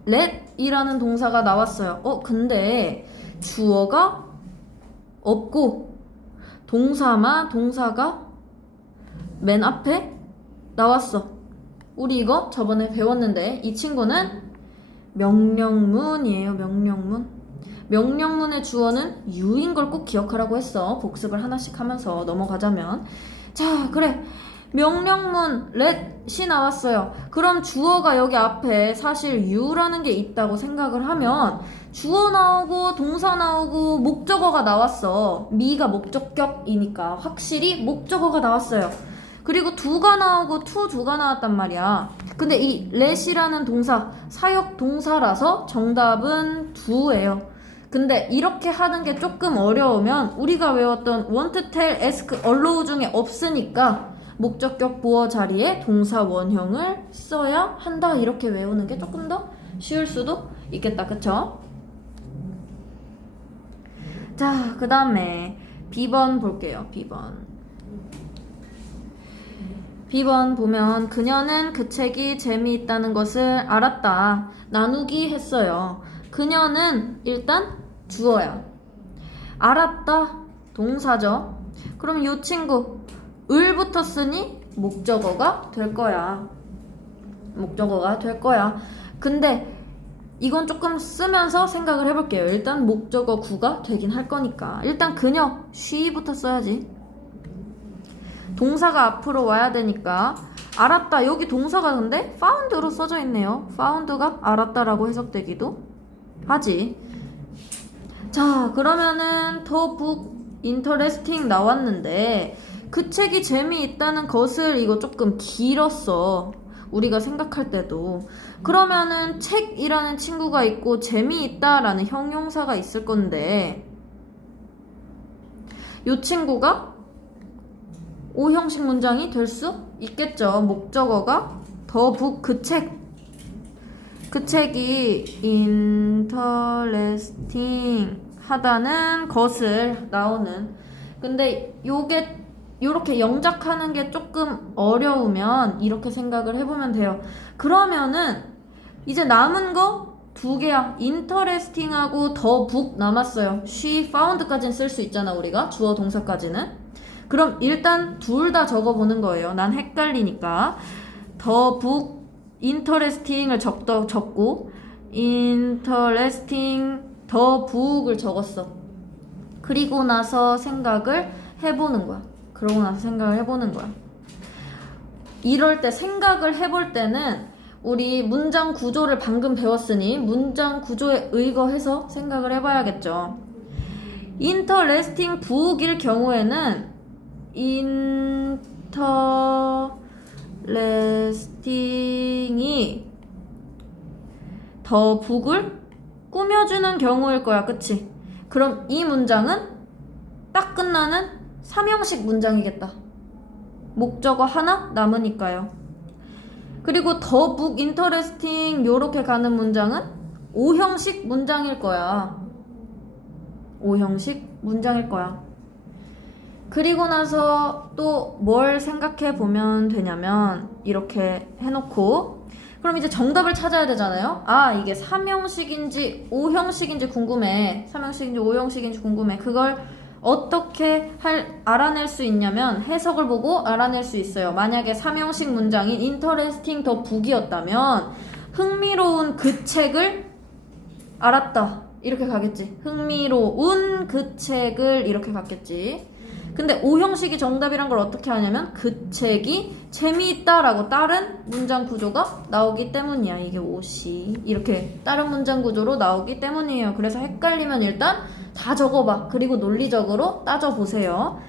let이라는 동사가 나왔어요. 근데 주어가 없고 동사가 맨 앞에 나왔어. 우리 이거 저번에 배웠는데 이 친구는 명령문이에요. 명령문의 주어는 you인 걸 꼭 기억하라고 했어. 복습을 하나씩 하면서 넘어가자면. 자, 그래. 명령문 let이 나왔어요. 그럼 주어가 여기 앞에 사실 you라는 게 있다고 생각을 하면 주어 나오고 동사 나오고 목적어가 나왔어. me가 목적격이니까 확실히 목적어가 나왔어요. 그리고 do가 나오고 to가 나왔단 말이야. 근데 이 let이라는 동사 사역 동사라서 정답은 do예요. 근데 이렇게 하는 게 조금 어려우면 우리가 외웠던 want, tell, ask, allow 중에 없으니까 목적격 보어 자리에 동사 원형을 써야 한다. 이렇게 외우는 게 조금 더 쉬울 수도 있겠다. 그쵸? 자, 그 다음에 B번 볼게요. B번 보면 그녀는 그 책이 재미있다는 것을 알았다. 나누기 했어요. 그녀는 일단 주어야. 알았다. 동사죠. 그럼 이 친구 을 붙었으니 목적어가 될 거야. 근데 이건 조금 쓰면서 생각을 해볼게요. 일단 목적어 구가 되긴 할 거니까. 일단 그녀 she부터 써야지. 동사가 앞으로 와야 되니까. 알았다. 여기 동사가 근데 found로 써져 있네요. found가 알았다라고 해석되기도 하지. 자, 그러면은 the book interesting 나왔는데 그 책이 재미있다는 것을 이거 조금 길었어. 우리가 생각할 때도. 그러면은 책이라는 친구가 있고 재미있다라는 형용사가 있을 건데 이 친구가 O형식 문장이 될 수 있겠죠. 목적어가 더 북 그 책이 interesting 하다는 것을 나오는. 근데 요게 요렇게 영작하는 게 조금 어려우면 이렇게 생각을 해보면 돼요. 그러면은 이제 남은 거 두 개야. interesting하고 더 북 남았어요. she found까지는 쓸 수 있잖아, 우리가 주어 동사까지는. 그럼 일단 둘 다 적어보는 거예요. 난 헷갈리니까. 더 북 interesting을 적고 interesting 더 북을 적었어. 그리고 나서 생각을 해보는 거야. 이럴 때 생각을 해볼 때는 우리 문장 구조를 방금 배웠으니 문장 구조에 의거해서 생각을 해봐야겠죠. interesting 북일 경우에는 interesting이 더 북을 꾸며주는 경우일 거야. 그치? 그럼 이 문장은 딱 끝나는 3형식 문장이겠다. 목적어 하나 남으니까요. 그리고 더 북 인터레스팅 요렇게 가는 문장은 5형식 문장일 거야. 5형식 문장일 거야. 그리고 나서 또 뭘 생각해 보면 되냐면 이렇게 해놓고 그럼 이제 정답을 찾아야 되잖아요. 아, 이게 3형식인지 5형식인지 궁금해. 3형식인지 5형식인지 궁금해. 그걸 어떻게 알아낼 수 있냐면 해석을 보고 알아낼 수 있어요. 만약에 3형식 문장인 interesting 더 북이었다면 흥미로운 그 책을 알았다. 이렇게 가겠지. 흥미로운 그 책을 이렇게 갔겠지. 근데 5형식이 정답이란 걸 어떻게 하냐면 그 책이 재미있다라고 다른 문장 구조가 나오기 때문이야. 이게 5시 이렇게 다른 문장 구조로 나오기 때문이에요. 그래서 헷갈리면 일단 다 적어봐. 그리고 논리적으로 따져보세요.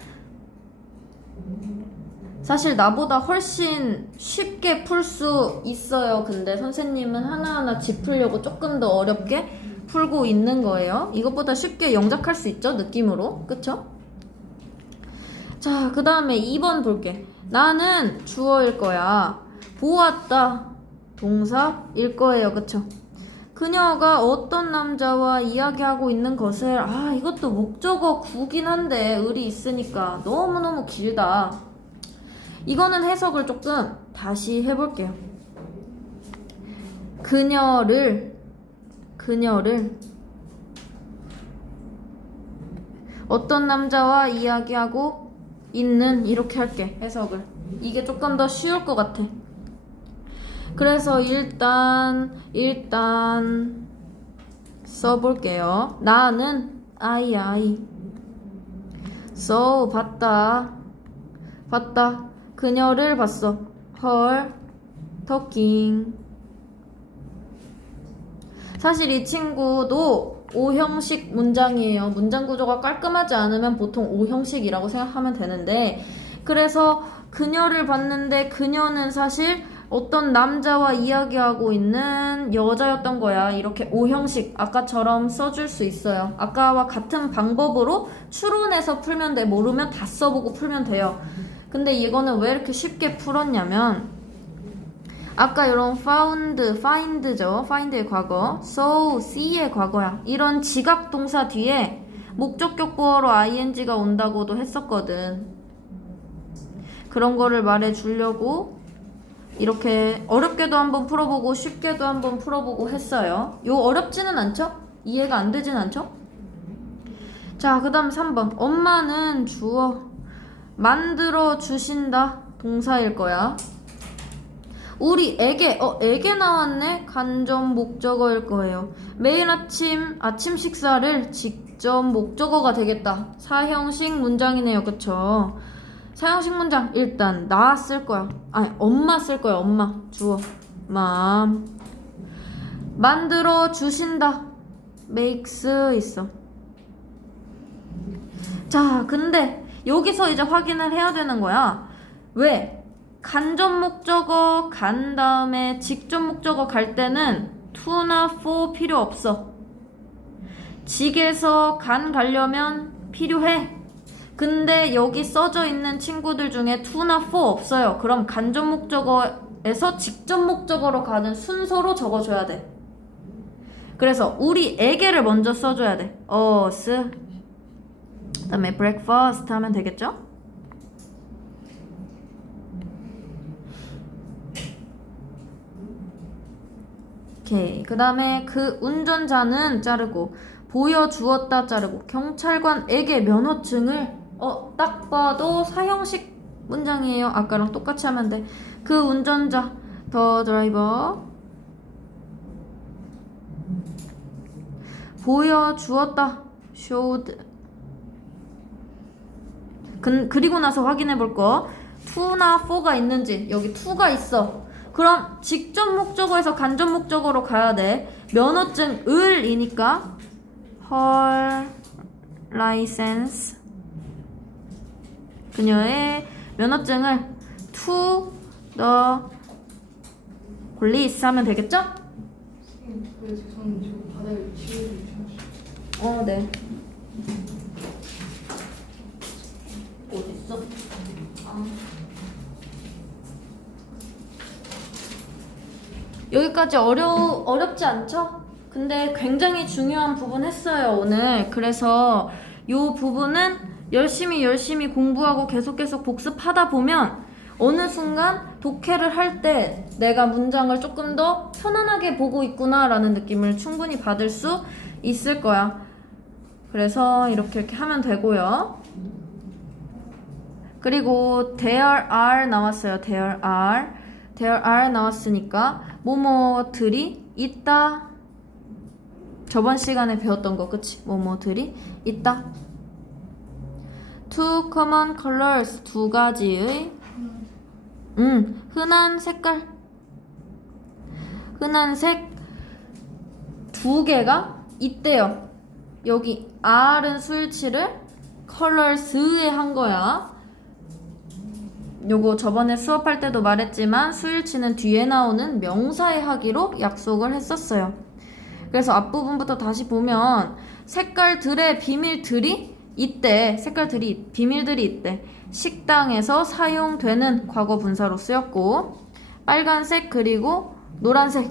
사실 나보다 훨씬 쉽게 풀 수 있어요. 근데 선생님은 하나하나 짚으려고 조금 더 어렵게 풀고 있는 거예요. 이것보다 쉽게 영작할 수 있죠? 느낌으로. 그쵸? 자, 그 다음에 2번 볼게. 나는 주어일 거야. 보았다. 동사일 거예요. 그쵸? 그녀가 어떤 남자와 이야기하고 있는 것을 이것도 목적어 구긴 한데 을이 있으니까 너무너무 길다. 이거는 해석을 조금 다시 해볼게요. 그녀를 어떤 남자와 이야기하고 있는 이렇게 할게. 해석을. 이게 조금 더 쉬울 것 같아. 그래서 일단 써볼게요. 나는 I so 봤다 그녀를 봤어. her talking. 사실 이 친구도 5형식 문장이에요. 문장 구조가 깔끔하지 않으면 보통 5형식이라고 생각하면 되는데, 그래서 그녀를 봤는데 그녀는 사실 어떤 남자와 이야기하고 있는 여자였던 거야. 이렇게 5형식 아까처럼 써줄 수 있어요. 아까와 같은 방법으로 추론해서 풀면 돼. 모르면 다 써보고 풀면 돼요. 근데 이거는 왜 이렇게 쉽게 풀었냐면 아까 이런 find죠. find의 과거, so, see의 과거야. 이런 지각 동사 뒤에 목적격 보어로 ing가 온다고도 했었거든. 그런 거를 말해주려고 이렇게 어렵게도 한번 풀어보고 쉽게도 한번 풀어보고 했어요. 요 어렵지는 않죠? 이해가 안 되진 않죠? 자, 그 다음 3번. 엄마는 주어. 만들어 주신다. 동사일 거야. 우리 애게 나왔네. 간접 목적어일 거예요. 매일 아침 식사를 직접 목적어가 되겠다. 4형식 문장이네요. 그쵸? 4형식 문장 일단 나 쓸 거야. 엄마 쓸 거야. 엄마 주어. 만들어 주신다. makes 있어. 자, 근데 여기서 이제 확인을 해야 되는 거야. 왜? 간접 목적어 간 다음에 직접 목적어 갈 때는 to나 for 필요 없어. 직에서 가려면 필요해. 근데 여기 써져 있는 친구들 중에 to나 for 없어요. 그럼 간접 목적어에서 직접 목적어로 가는 순서로 적어줘야 돼. 그래서 우리에게를 먼저 써줘야 돼. us. 그다음에 breakfast 하면 되겠죠? 오케이. 그 다음에 그 운전자는 자르고 보여주었다 자르고 경찰관에게 면허증을 딱 봐도 사형식 문장이에요. 아까랑 똑같이 하면 돼. 그 운전자 the driver 보여주었다 showed 그리고 나서 확인해 볼 거 to나 for가 있는지. 여기 to가 있어. 그럼 직접 목적어에서 간접 목적어로 가야 돼. 면허증을 이니까 her license 그녀의 면허증을 to the police 하면 되겠죠? 그래서 저는 지금 바닥에 지우개를 네. 어딨어? 여기까지 어렵지 않죠? 근데 굉장히 중요한 부분 했어요, 오늘. 그래서 요 부분은 열심히 공부하고 계속 복습하다 보면 어느 순간 독해를 할 때 내가 문장을 조금 더 편안하게 보고 있구나 라는 느낌을 충분히 받을 수 있을 거야. 그래서 이렇게 하면 되고요. 그리고 there are 나왔어요. there are 나왔으니까 뭐뭐들이 있다. 저번 시간에 배웠던 거 그치? 뭐뭐들이 있다. two common colors 두 가지의 흔한 색깔 흔한 색 두 개가 있대요. 여기 R은 수일치를 colors에 한 거야. 요거 저번에 수업할 때도 말했지만 수일치는 뒤에 나오는 명사에 하기로 약속을 했었어요. 그래서 앞부분부터 다시 보면 색깔들의 비밀들이 있대. 비밀들이 있대. 식당에서 사용되는 과거 분사로 쓰였고 빨간색 그리고 노란색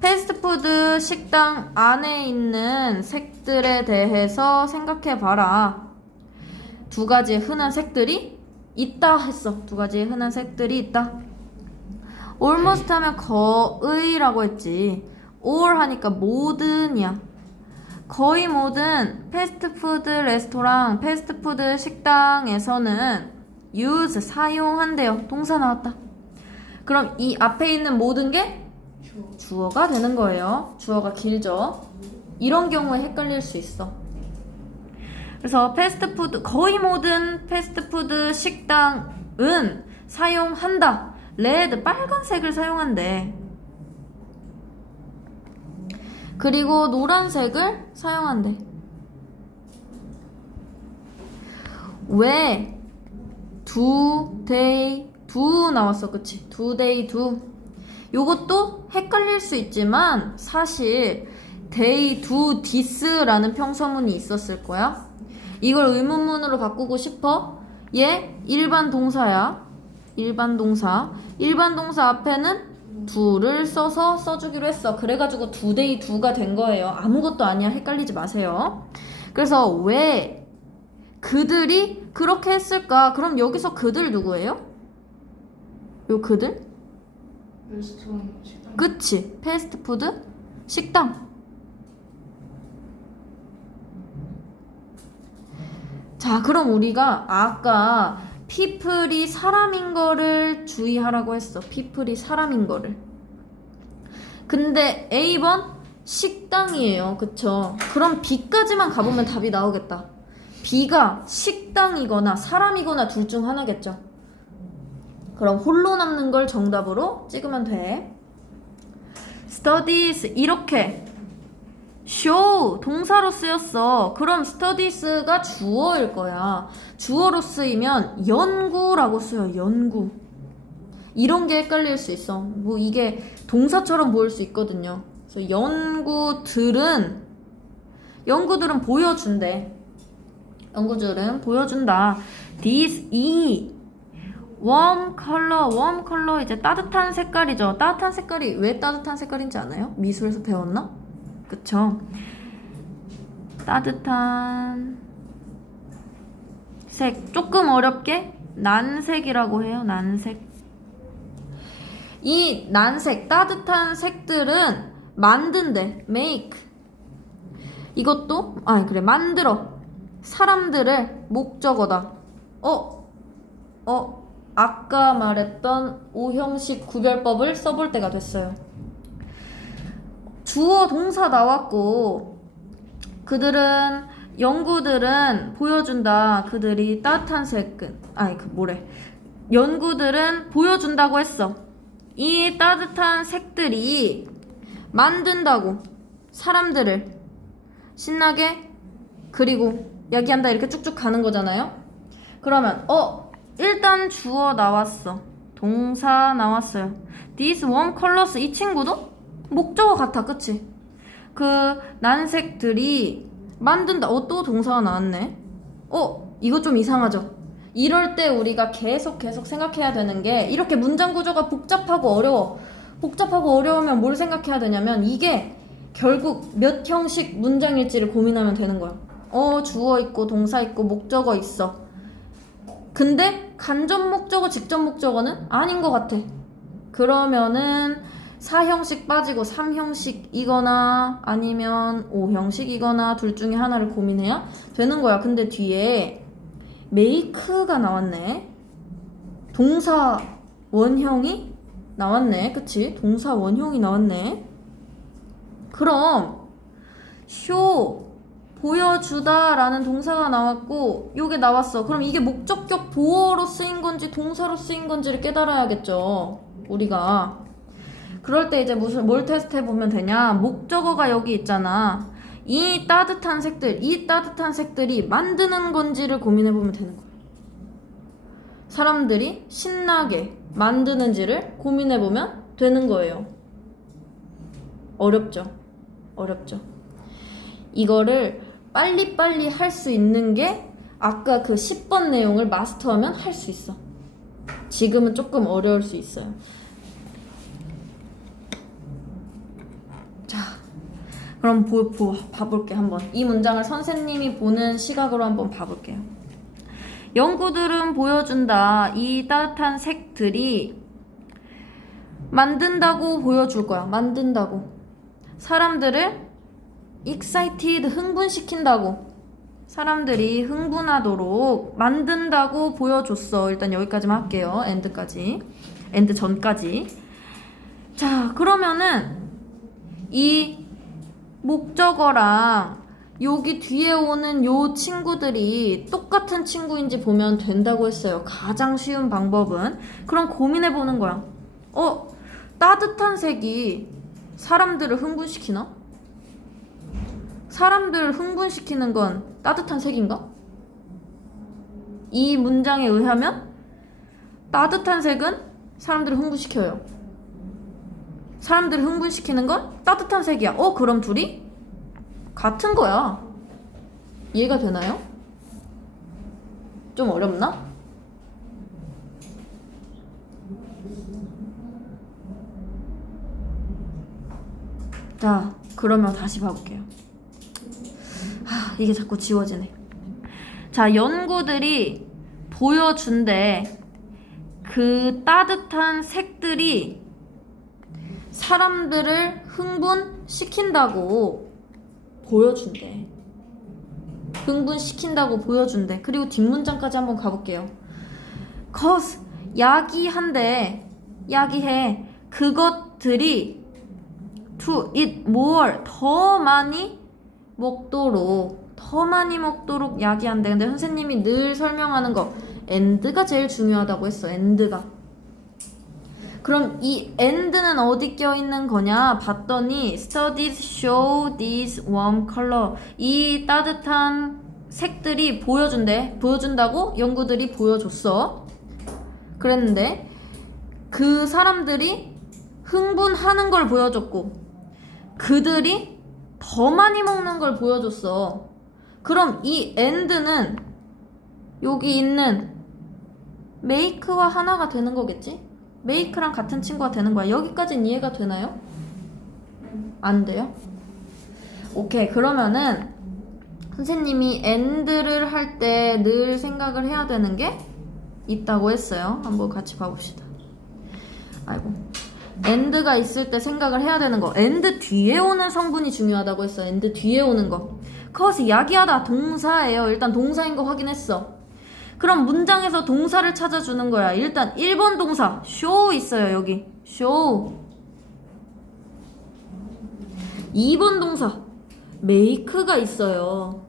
패스트푸드 식당 안에 있는 색들에 대해서 생각해봐라. 두 가지의 흔한 색들이 있다 했어. 두 가지의 흔한 색들이 있다. almost 하면 거의라고 했지. all 하니까 모든이야. 거의 모든 패스트푸드 레스토랑, 패스트푸드 식당에서는 use 사용한대요. 동사 나왔다. 그럼 이 앞에 있는 모든 게 주어가 되는 거예요. 주어가 길죠. 이런 경우에 헷갈릴 수 있어. 그래서 패스트푸드 거의 모든 패스트푸드 식당은 사용한다. 레드 빨간색을 사용한대. 그리고 노란색을 사용한대. 왜 do, day, do 나왔어. 그치? do, day, do. 요것도 헷갈릴 수 있지만 사실 they, do, this라는 평서문이 있었을 거야. 이걸 의문문으로 바꾸고 싶어? 얘 일반 동사야. 일반 동사 앞에는 do를 써서 써주기로 했어. 그래가지고 do, day, do가 된 거예요. 아무것도 아니야. 헷갈리지 마세요. 그래서 왜 그들이 그렇게 했을까? 그럼 여기서 그들 누구예요? 요 그들? 레스토랑 식당. 그치? 패스트푸드 식당. 자, 그럼 우리가 아까 people이 사람인 거를 주의하라고 했어. people이 사람인 거를. 근데 A번 식당이에요. 그쵸? 그럼 B까지만 가보면 답이 나오겠다. B가 식당이거나 사람이거나 둘 중 하나겠죠. 그럼 홀로 남는 걸 정답으로 찍으면 돼. studies 이렇게 show 동사로 쓰였어. 그럼 studies가 주어일 거야. 주어로 쓰이면 연구라고 써요. 연구. 이런 게 헷갈릴 수 있어. 뭐 이게 동사처럼 보일 수 있거든요. 그래서 연구들은 보여준대. 연구들은 보여준다. 이 warm color 이제 따뜻한 색깔이죠. 따뜻한 색깔이 왜 따뜻한 색깔인지 아나요? 미술에서 배웠나? 그쵸? 따뜻한 색, 조금 어렵게 난색이라고 해요. 난색. 이 난색, 따뜻한 색들은 만든대. make. 이것도 만들어. 사람들의 목적어다. 아까 말했던 오형식 구별법을 써볼 때가 됐어요. 주어 동사 나왔고 연구들은 보여준다. 그들이 따뜻한 색은 연구들은 보여준다고 했어. 이 따뜻한 색들이 만든다고 사람들을 신나게 그리고 야기한다 이렇게 쭉쭉 가는 거잖아요. 그러면 일단 주어 나왔어. 동사 나왔어요. These warm colors 이 친구도 목적어 같아. 그치? 그 난색들이 만든다. 또 동사가 나왔네. 이거 좀 이상하죠? 이럴 때 우리가 계속 생각해야 되는 게 이렇게 문장 구조가 복잡하고 어려워. 복잡하고 어려우면 뭘 생각해야 되냐면 이게 결국 몇 형식 문장일지를 고민하면 되는 거야. 주어 있고 동사 있고 목적어 있어. 근데 간접 목적어, 직접 목적어는 아닌 것 같아. 그러면은 4형식 빠지고 3형식이거나 아니면 5형식이거나 둘 중에 하나를 고민해야 되는 거야. 근데 뒤에 make가 나왔네. 동사 원형이 나왔네. 그치? 동사 원형이 나왔네. 그럼 show 보여주다 라는 동사가 나왔고 요게 나왔어. 그럼 이게 목적격 보어로 쓰인 건지 동사로 쓰인 건지를 깨달아야겠죠. 우리가 그럴 때 이제 뭘 테스트 해보면 되냐. 목적어가 여기 있잖아. 이 따뜻한 색들이 만드는 건지를 고민해보면 되는 거야. 사람들이 신나게 만드는지를 고민해보면 되는 거예요. 어렵죠? 이거를 빨리빨리 할 수 있는 게 아까 그 10번 내용을 마스터하면 할 수 있어. 지금은 조금 어려울 수 있어요. 자, 그럼 봐볼게 한번. 이 문장을 선생님이 보는 시각으로 한번 봐볼게요. 연구들은 보여준다. 이 따뜻한 색들이 만든다고 보여줄 거야. 만든다고. 사람들을 excited 흥분시킨다고. 사람들이 흥분하도록 만든다고 보여줬어. 일단 여기까지만 할게요. 엔드 전까지. 자, 그러면은 이 목적어랑 여기 뒤에 오는 요 친구들이 똑같은 친구인지 보면 된다고 했어요. 가장 쉬운 방법은. 그럼 고민해보는 거야. 따뜻한 색이 사람들을 흥분시키나? 사람들을 흥분시키는 건 따뜻한 색인가? 이 문장에 의하면 따뜻한 색은 사람들을 흥분시켜요. 사람들을 흥분시키는 건 따뜻한 색이야. 그럼 둘이 같은 거야. 이해가 되나요? 좀 어렵나? 자, 그러면 다시 봐볼게요. 이게 자꾸 지워지네. 자, 연구들이 보여준대. 그 따뜻한 색들이 사람들을 흥분시킨다고 보여준대. 흥분시킨다고 보여준대. 그리고 뒷문장까지 한번 가볼게요. cause 야기해. 그것들이 to eat more 더 많이 먹도록 야기한대. 근데 선생님이 늘 설명하는 거 and가 제일 중요하다고 했어. and가. 그럼 이 and는 어디 껴있는 거냐 봤더니 studies show this warm color 이 따뜻한 색들이 보여준다고 연구들이 보여줬어. 그랬는데 그 사람들이 흥분하는 걸 보여줬고 그들이 더 많이 먹는 걸 보여줬어. 그럼 이 and는 여기 있는 make와 하나가 되는 거겠지? make랑 같은 친구가 되는 거야. 여기까지는 이해가 되나요? 안 돼요? 오케이. 그러면은 선생님이 and를 할 때 늘 생각을 해야 되는 게 있다고 했어요. 한번 같이 봐봅시다. 아이고. and가 있을 때 생각을 해야 되는 거. and 뒤에 오는 성분이 중요하다고 했어. and 뒤에 오는 거. 컷이 야기하다 동사예요. 일단 동사인 거 확인했어. 그럼 문장에서 동사를 찾아주는 거야. 일단 1번 동사 show 있어요. 여기 show. 2번 동사 make가 있어요.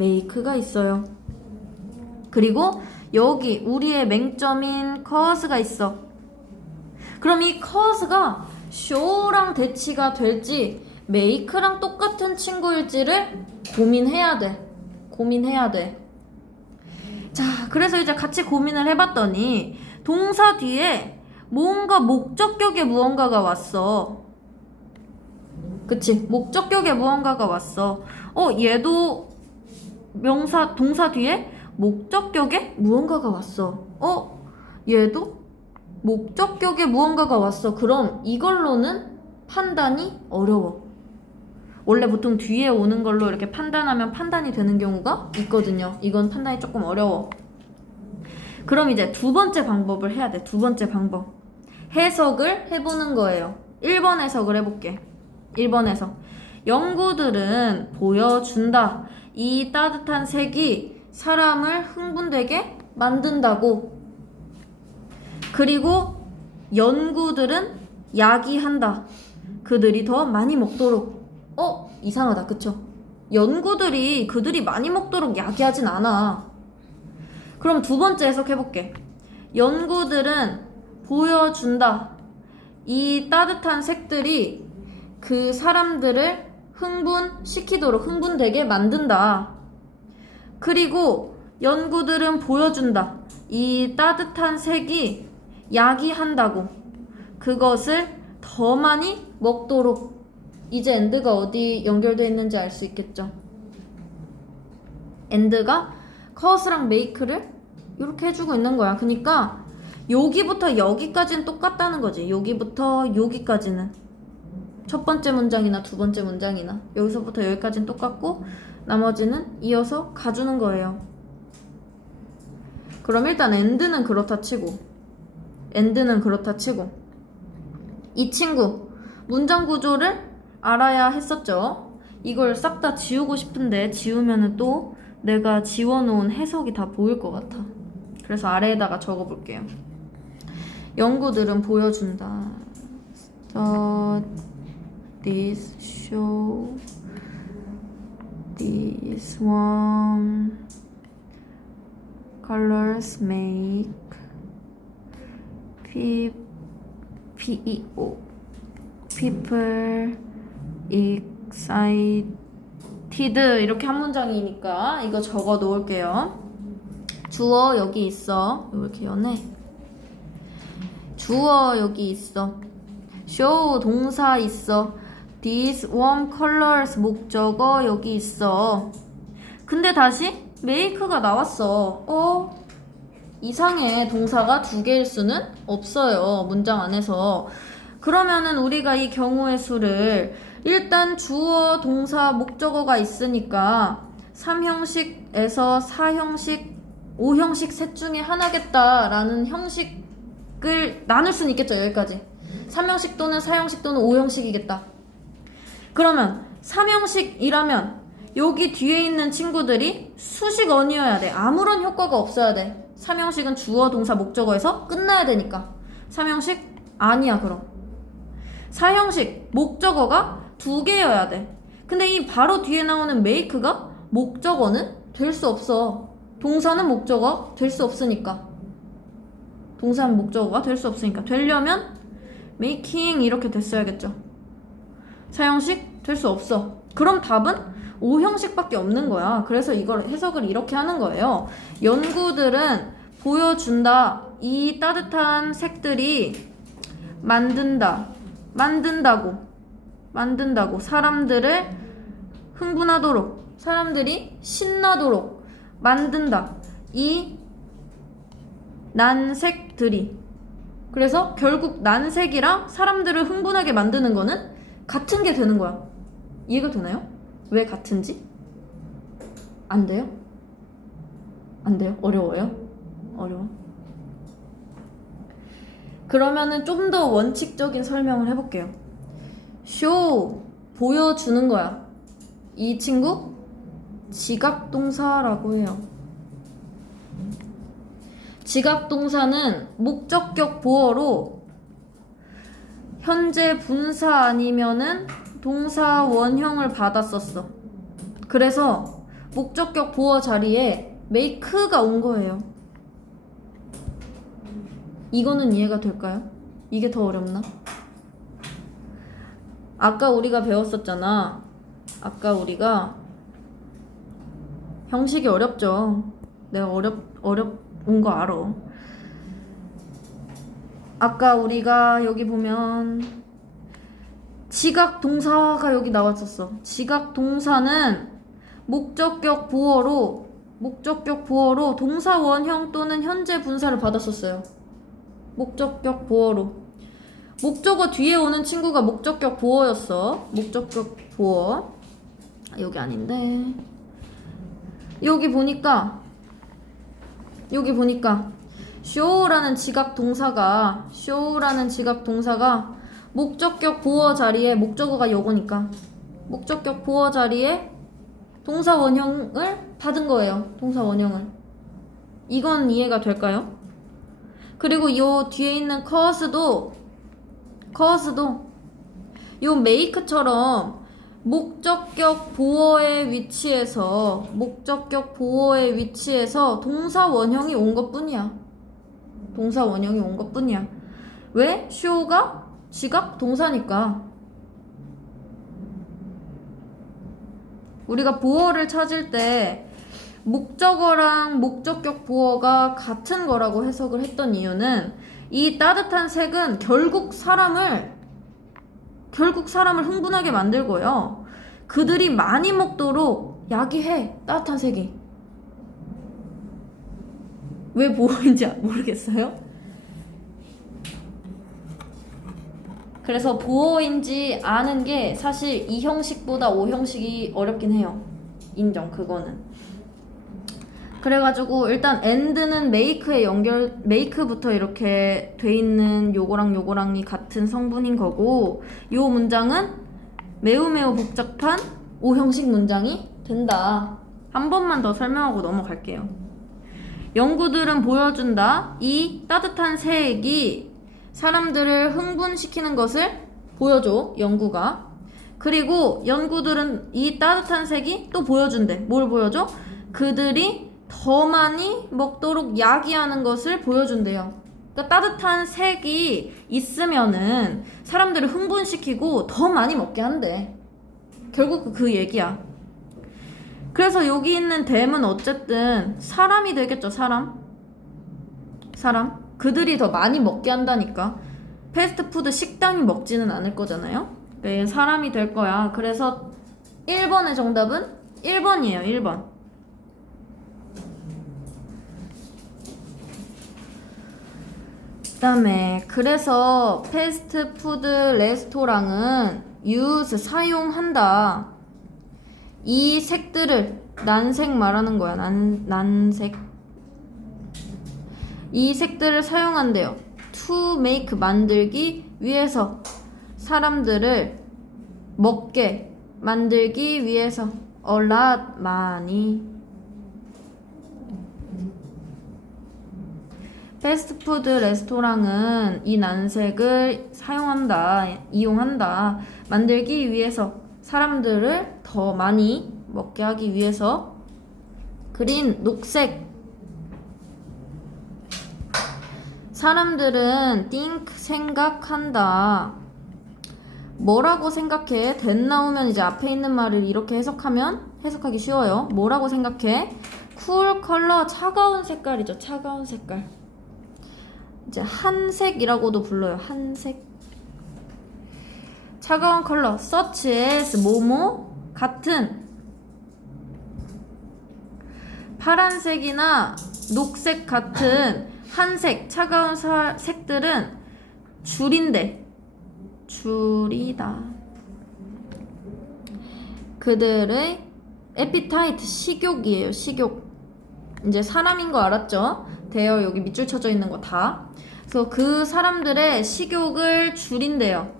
make가 있어요. 그리고 여기 우리의 맹점인 cause가 있어. 그럼 이 cause가 show랑 대치가 될지 make랑 똑같은 친구일지를 고민해야 돼. 고민해야 돼. 자, 그래서 이제 같이 고민을 해봤더니 동사 뒤에 뭔가 목적격의 무언가가 왔어. 그치? 목적격의 무언가가 왔어. 얘도 명사, 동사 뒤에 목적격의 무언가가 왔어. 얘도 목적격의 무언가가 왔어. 그럼 이걸로는 판단이 어려워. 원래 보통 뒤에 오는 걸로 이렇게 판단하면 판단이 되는 경우가 있거든요. 이건 판단이 조금 어려워. 그럼 이제 두 번째 방법을 해야 돼. 두 번째 방법. 해석을 해보는 거예요. 1번 해석을 해볼게. 1번 해석. 연구들은 보여준다. 이 따뜻한 색이 사람을 흥분되게 만든다고. 그리고 연구들은 야기한다. 그들이 더 많이 먹도록. 이상하다. 그쵸? 연구들이 그들이 많이 먹도록 야기하진 않아. 그럼 두 번째 해석해볼게. 연구들은 보여준다. 이 따뜻한 색들이 그 사람들을 흥분시키도록 흥분되게 만든다. 그리고 연구들은 보여준다. 이 따뜻한 색이 야기한다고. 그것을 더 많이 먹도록. 이제 and가 어디 연결되어 있는지 알 수 있겠죠? and가 cause랑 make를 이렇게 해주고 있는 거야. 그러니까 여기부터 여기까지는 똑같다는 거지. 여기부터 여기까지는. 첫 번째 문장이나 두 번째 문장이나 여기서부터 여기까지는 똑같고 나머지는 이어서 가주는 거예요. 그럼 일단 and는 그렇다 치고 이 친구 문장 구조를 알아야 했었죠. 이걸 싹 다 지우고 싶은데 지우면은 또 내가 지워놓은 해석이 다 보일 것 같아. 그래서 아래에다가 적어볼게요. 연구들은 보여준다. This show, this one, colors make people excited. 이렇게 한 문장이니까 이거 적어 놓을게요. 주어 여기 있어. 왜 이렇게 연해? 주어 여기 있어. show 동사 있어. These warm colors 목적어 여기 있어. 근데 다시 make가 나왔어. 이상해. 동사가 두 개일 수는 없어요. 문장 안에서. 그러면은 우리가 이 경우의 수를 일단 주어, 동사, 목적어가 있으니까 3형식에서 4형식, 5형식 셋 중에 하나겠다라는 형식을 나눌 수는 있겠죠. 여기까지. 3형식 또는 4형식 또는 5형식이겠다. 그러면 3형식이라면 여기 뒤에 있는 친구들이 수식어니어야 돼. 아무런 효과가 없어야 돼. 3형식은 주어, 동사, 목적어에서 끝나야 되니까. 3형식 아니야. 그럼 4형식 목적어가 두 개여야 돼. 근데 이 바로 뒤에 나오는 make가 목적어는 될 수 없어. 동사는 목적어 될 수 없으니까. 동사는 목적어가 될 수 없으니까. 되려면 making 이렇게 됐어야겠죠. 4형식 될 수 없어. 그럼 답은 5형식밖에 없는 거야. 그래서 이걸 해석을 이렇게 하는 거예요. 연구들은 보여준다. 이 따뜻한 색들이 만든다고 사람들을 흥분하도록, 사람들이 신나도록 만든다. 이 난색들이. 그래서 결국 난색이랑 사람들을 흥분하게 만드는 거는 같은 게 되는 거야. 이해가 되나요? 왜 같은지? 안 돼요? 안 돼요? 어려워요? 어려워. 그러면은 좀 더 원칙적인 설명을 해볼게요. 쇼, 보여주는 거야. 이 친구 지각동사라고 해요. 지각동사는 목적격 보어로 현재 분사 아니면은 동사 원형을 받았었어. 그래서 목적격 보어 자리에 make가 온 거예요. 이거는 이해가 될까요? 이게 더 어렵나? 아까 우리가 배웠었잖아. 아까 우리가 형식이 어렵죠. 내가 어려운 거 알아. 아까 우리가 여기 보면 지각 동사가 여기 나왔었어. 지각 동사는 목적격 보어로 동사 원형 또는 현재 분사를 받았었어요. 목적격 보어로. 목적어 뒤에 오는 친구가 목적격 보어였어. 목적격 보어. 여기 아닌데. 여기 보니까 show라는 지각 동사가 목적격 보어 자리에 목적어가 요거니까 목적격 보어 자리에 동사 원형을 받은 거예요. 동사 원형을. 이건 이해가 될까요? 그리고 요 뒤에 있는 cause도 요 make처럼 목적격 보어의 위치에서 동사 원형이 온 것뿐이야. 왜? show가 지각 동사니까. 우리가 보어를 찾을 때 목적어랑 목적격 보어가 같은 거라고 해석을 했던 이유는 이 따뜻한 색은 결국 사람을 흥분하게 만들고요. 그들이 많이 먹도록 야기해. 따뜻한 색이. 왜 보어인지 모르겠어요? 그래서 보어인지 아는 게 사실 이 형식보다 O 형식이 어렵긴 해요. 인정, 그거는. 그래가지고 일단 and는 make부터 이렇게 돼 있는 요거랑이 같은 성분인 거고, 요 문장은 매우 복잡한 O 형식 문장이 된다. 한 번만 더 설명하고 넘어갈게요. 연구들은 보여준다. 이 따뜻한 색이 사람들을 흥분시키는 것을 보여줘, 연구가. 그리고 연구들은 이 따뜻한 색이 또 보여준대. 뭘 보여줘? 그들이 더 많이 먹도록 야기하는 것을 보여준대요. 그러니까 따뜻한 색이 있으면은 사람들을 흥분시키고 더 많이 먹게 한대. 결국 그 얘기야. 그래서 여기 있는 them은 어쨌든 사람이 되겠죠. 사람. 그들이 더 많이 먹게 한다니까. 패스트푸드 식당이 먹지는 않을 거잖아요. 네, 사람이 될 거야. 그래서 1번의 정답은 1번이에요. 1번. 그 다음에 그래서 패스트푸드 레스토랑은 use 사용한다. 이 색들을 난색 말하는 거야. 난색. 이 색들을 사용한대요. to make 만들기 위해서, 사람들을 먹게 만들기 위해서. a lot 많이. 패스트푸드 레스토랑은 이 난색을 이용한다. 만들기 위해서, 사람들을 더 많이 먹게 하기 위해서. 그린 녹색. 사람들은 think 생각한다. 뭐라고 생각해? then 나오면 이제 앞에 있는 말을 이렇게 해석하기 쉬워요. 뭐라고 생각해? cool 컬러, 차가운 색깔이죠. 차가운 색깔. 이제 한색이라고도 불러요. 한색. 차가운 컬러, such as 뭐뭐 같은. 파란색이나 녹색 같은 한색, 차가운 색들은 줄이다. 그들의 에피타이트, 식욕이에요. 식욕. 이제 사람인 거 알았죠? 대여 여기 밑줄 쳐져 있는 거 다. 그래서 그 사람들의 식욕을 줄인대요.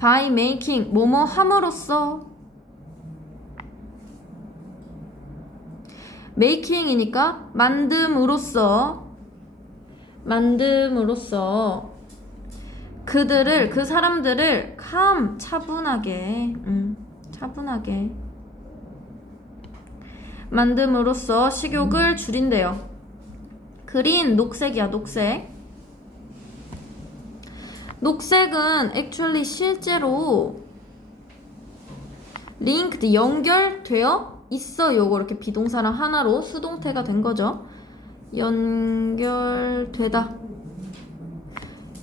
by making, 뭐뭐 함으로써. making이니까 만듦으로써 그 사람들을 calm, 차분하게 만듦으로써 식욕을 줄인대요. 그린, 녹색이야. 녹색은 actually 실제로 linked, 연결되어 있어. 요거 이렇게 비동사랑 하나로 수동태가 된 거죠.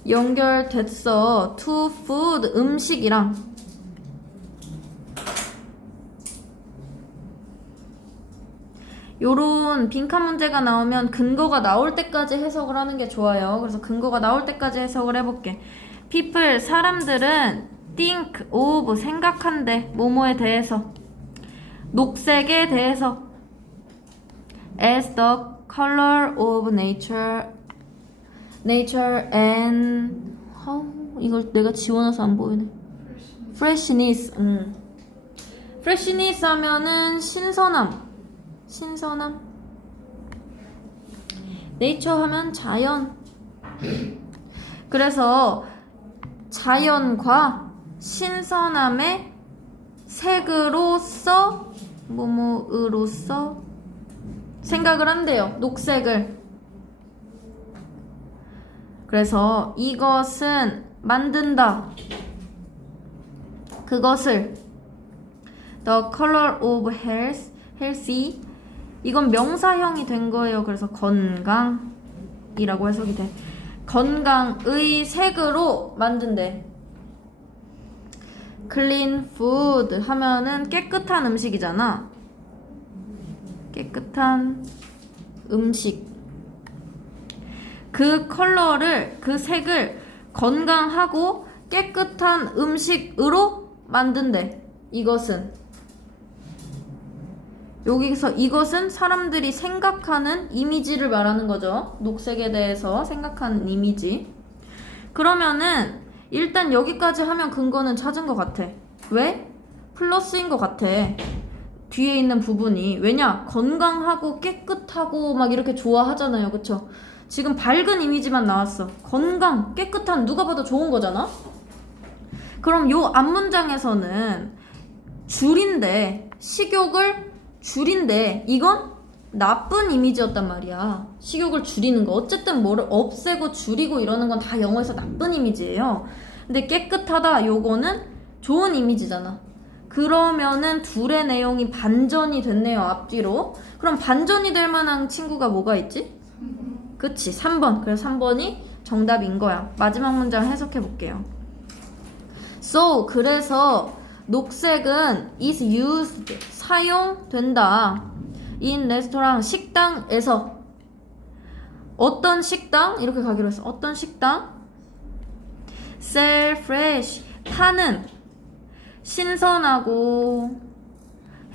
연결됐어. to food, 음식이랑. 요런 빈칸 문제가 나오면 근거가 나올 때까지 해석을 하는 게 좋아요. 그래서 근거가 나올 때까지 해석을 해볼게. people, 사람들은 think of, 생각한대. 뭐뭐에 대해서. 녹색에 대해서. as the color of nature and 이걸 내가 지워놔서 안 보이네. freshness. freshness 하면은 신선함. nature 하면 자연. 그래서 자연과 신선함의 색으로서 뭐뭐으로서 생각을 한대요. 녹색을. 그래서 이것은 만든다. 그것을 the color of healthy, 이건 명사형이 된 거예요. 그래서 건강이라고 해석이 돼. 건강의 색으로 만든대. clean food 하면은 깨끗한 음식이잖아. 깨끗한 음식. 그 컬러를, 그 색을 건강하고 깨끗한 음식으로 만든대. 이것은. 여기서 이것은 사람들이 생각하는 이미지를 말하는 거죠. 녹색에 대해서 생각하는 이미지. 그러면은 일단 여기까지 하면 근거는 찾은 것 같아. 왜? 플러스인 것 같아. 뒤에 있는 부분이. 왜냐? 건강하고 깨끗하고 막 이렇게 좋아하잖아요. 그쵸? 지금 밝은 이미지만 나왔어. 건강, 깨끗한, 누가 봐도 좋은 거잖아? 그럼 요 앞문장에서는 줄인데, 식욕을 줄인데, 이건 나쁜 이미지였단 말이야. 식욕을 줄이는 거. 어쨌든 뭐를 없애고 줄이고 이러는 건 다 영어에서 나쁜 이미지예요. 근데 깨끗하다, 요거는 좋은 이미지잖아. 그러면은 둘의 내용이 반전이 됐네요. 앞뒤로. 그럼 반전이 될 만한 친구가 뭐가 있지? 그치, 3번. 그래서 3번이 정답인 거야. 마지막 문장 해석해 볼게요. So, 그래서 녹색은 is used, 사용된다. in restaurant, 식당에서. 어떤 식당? 이렇게 가기로 했어. 어떤 식당? sell fresh, 파는 신선하고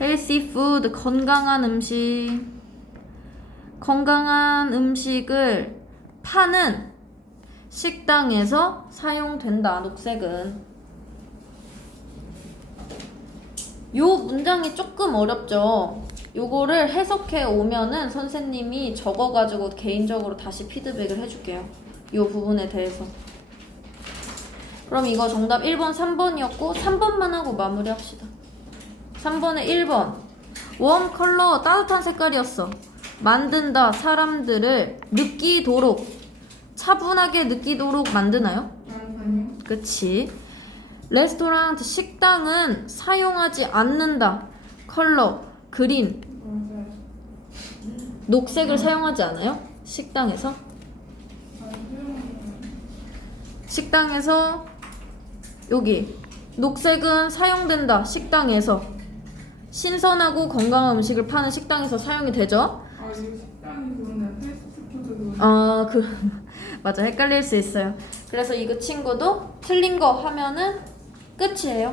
healthy food, 건강한 음식을 파는 식당에서 사용된다. 녹색은. 요 문장이 조금 어렵죠. 요거를 해석해 오면은 선생님이 적어가지고 개인적으로 다시 피드백을 해줄게요. 요 부분에 대해서. 그럼 이거 정답 1번, 3번이었고 3번만 하고 마무리합시다. 3번에 1번. 웜 컬러, 따뜻한 색깔이었어. 만든다, 사람들을 느끼도록, 차분하게 느끼도록 만드나요? 아니요. 그치. 레스토랑, 식당은 사용하지 않는다. 컬러, 그린, 맞아요. 녹색을 사용하지 않아요? 식당에서? 식당에서 여기 녹색은 사용된다. 식당에서 신선하고 건강한 음식을 파는 식당에서 사용이 되죠. 아, 이거 식당이 그런데 패스트푸드 맞아, 헷갈릴 수 있어요. 그래서 이 친구도 틀린 거 하면은 끝이에요.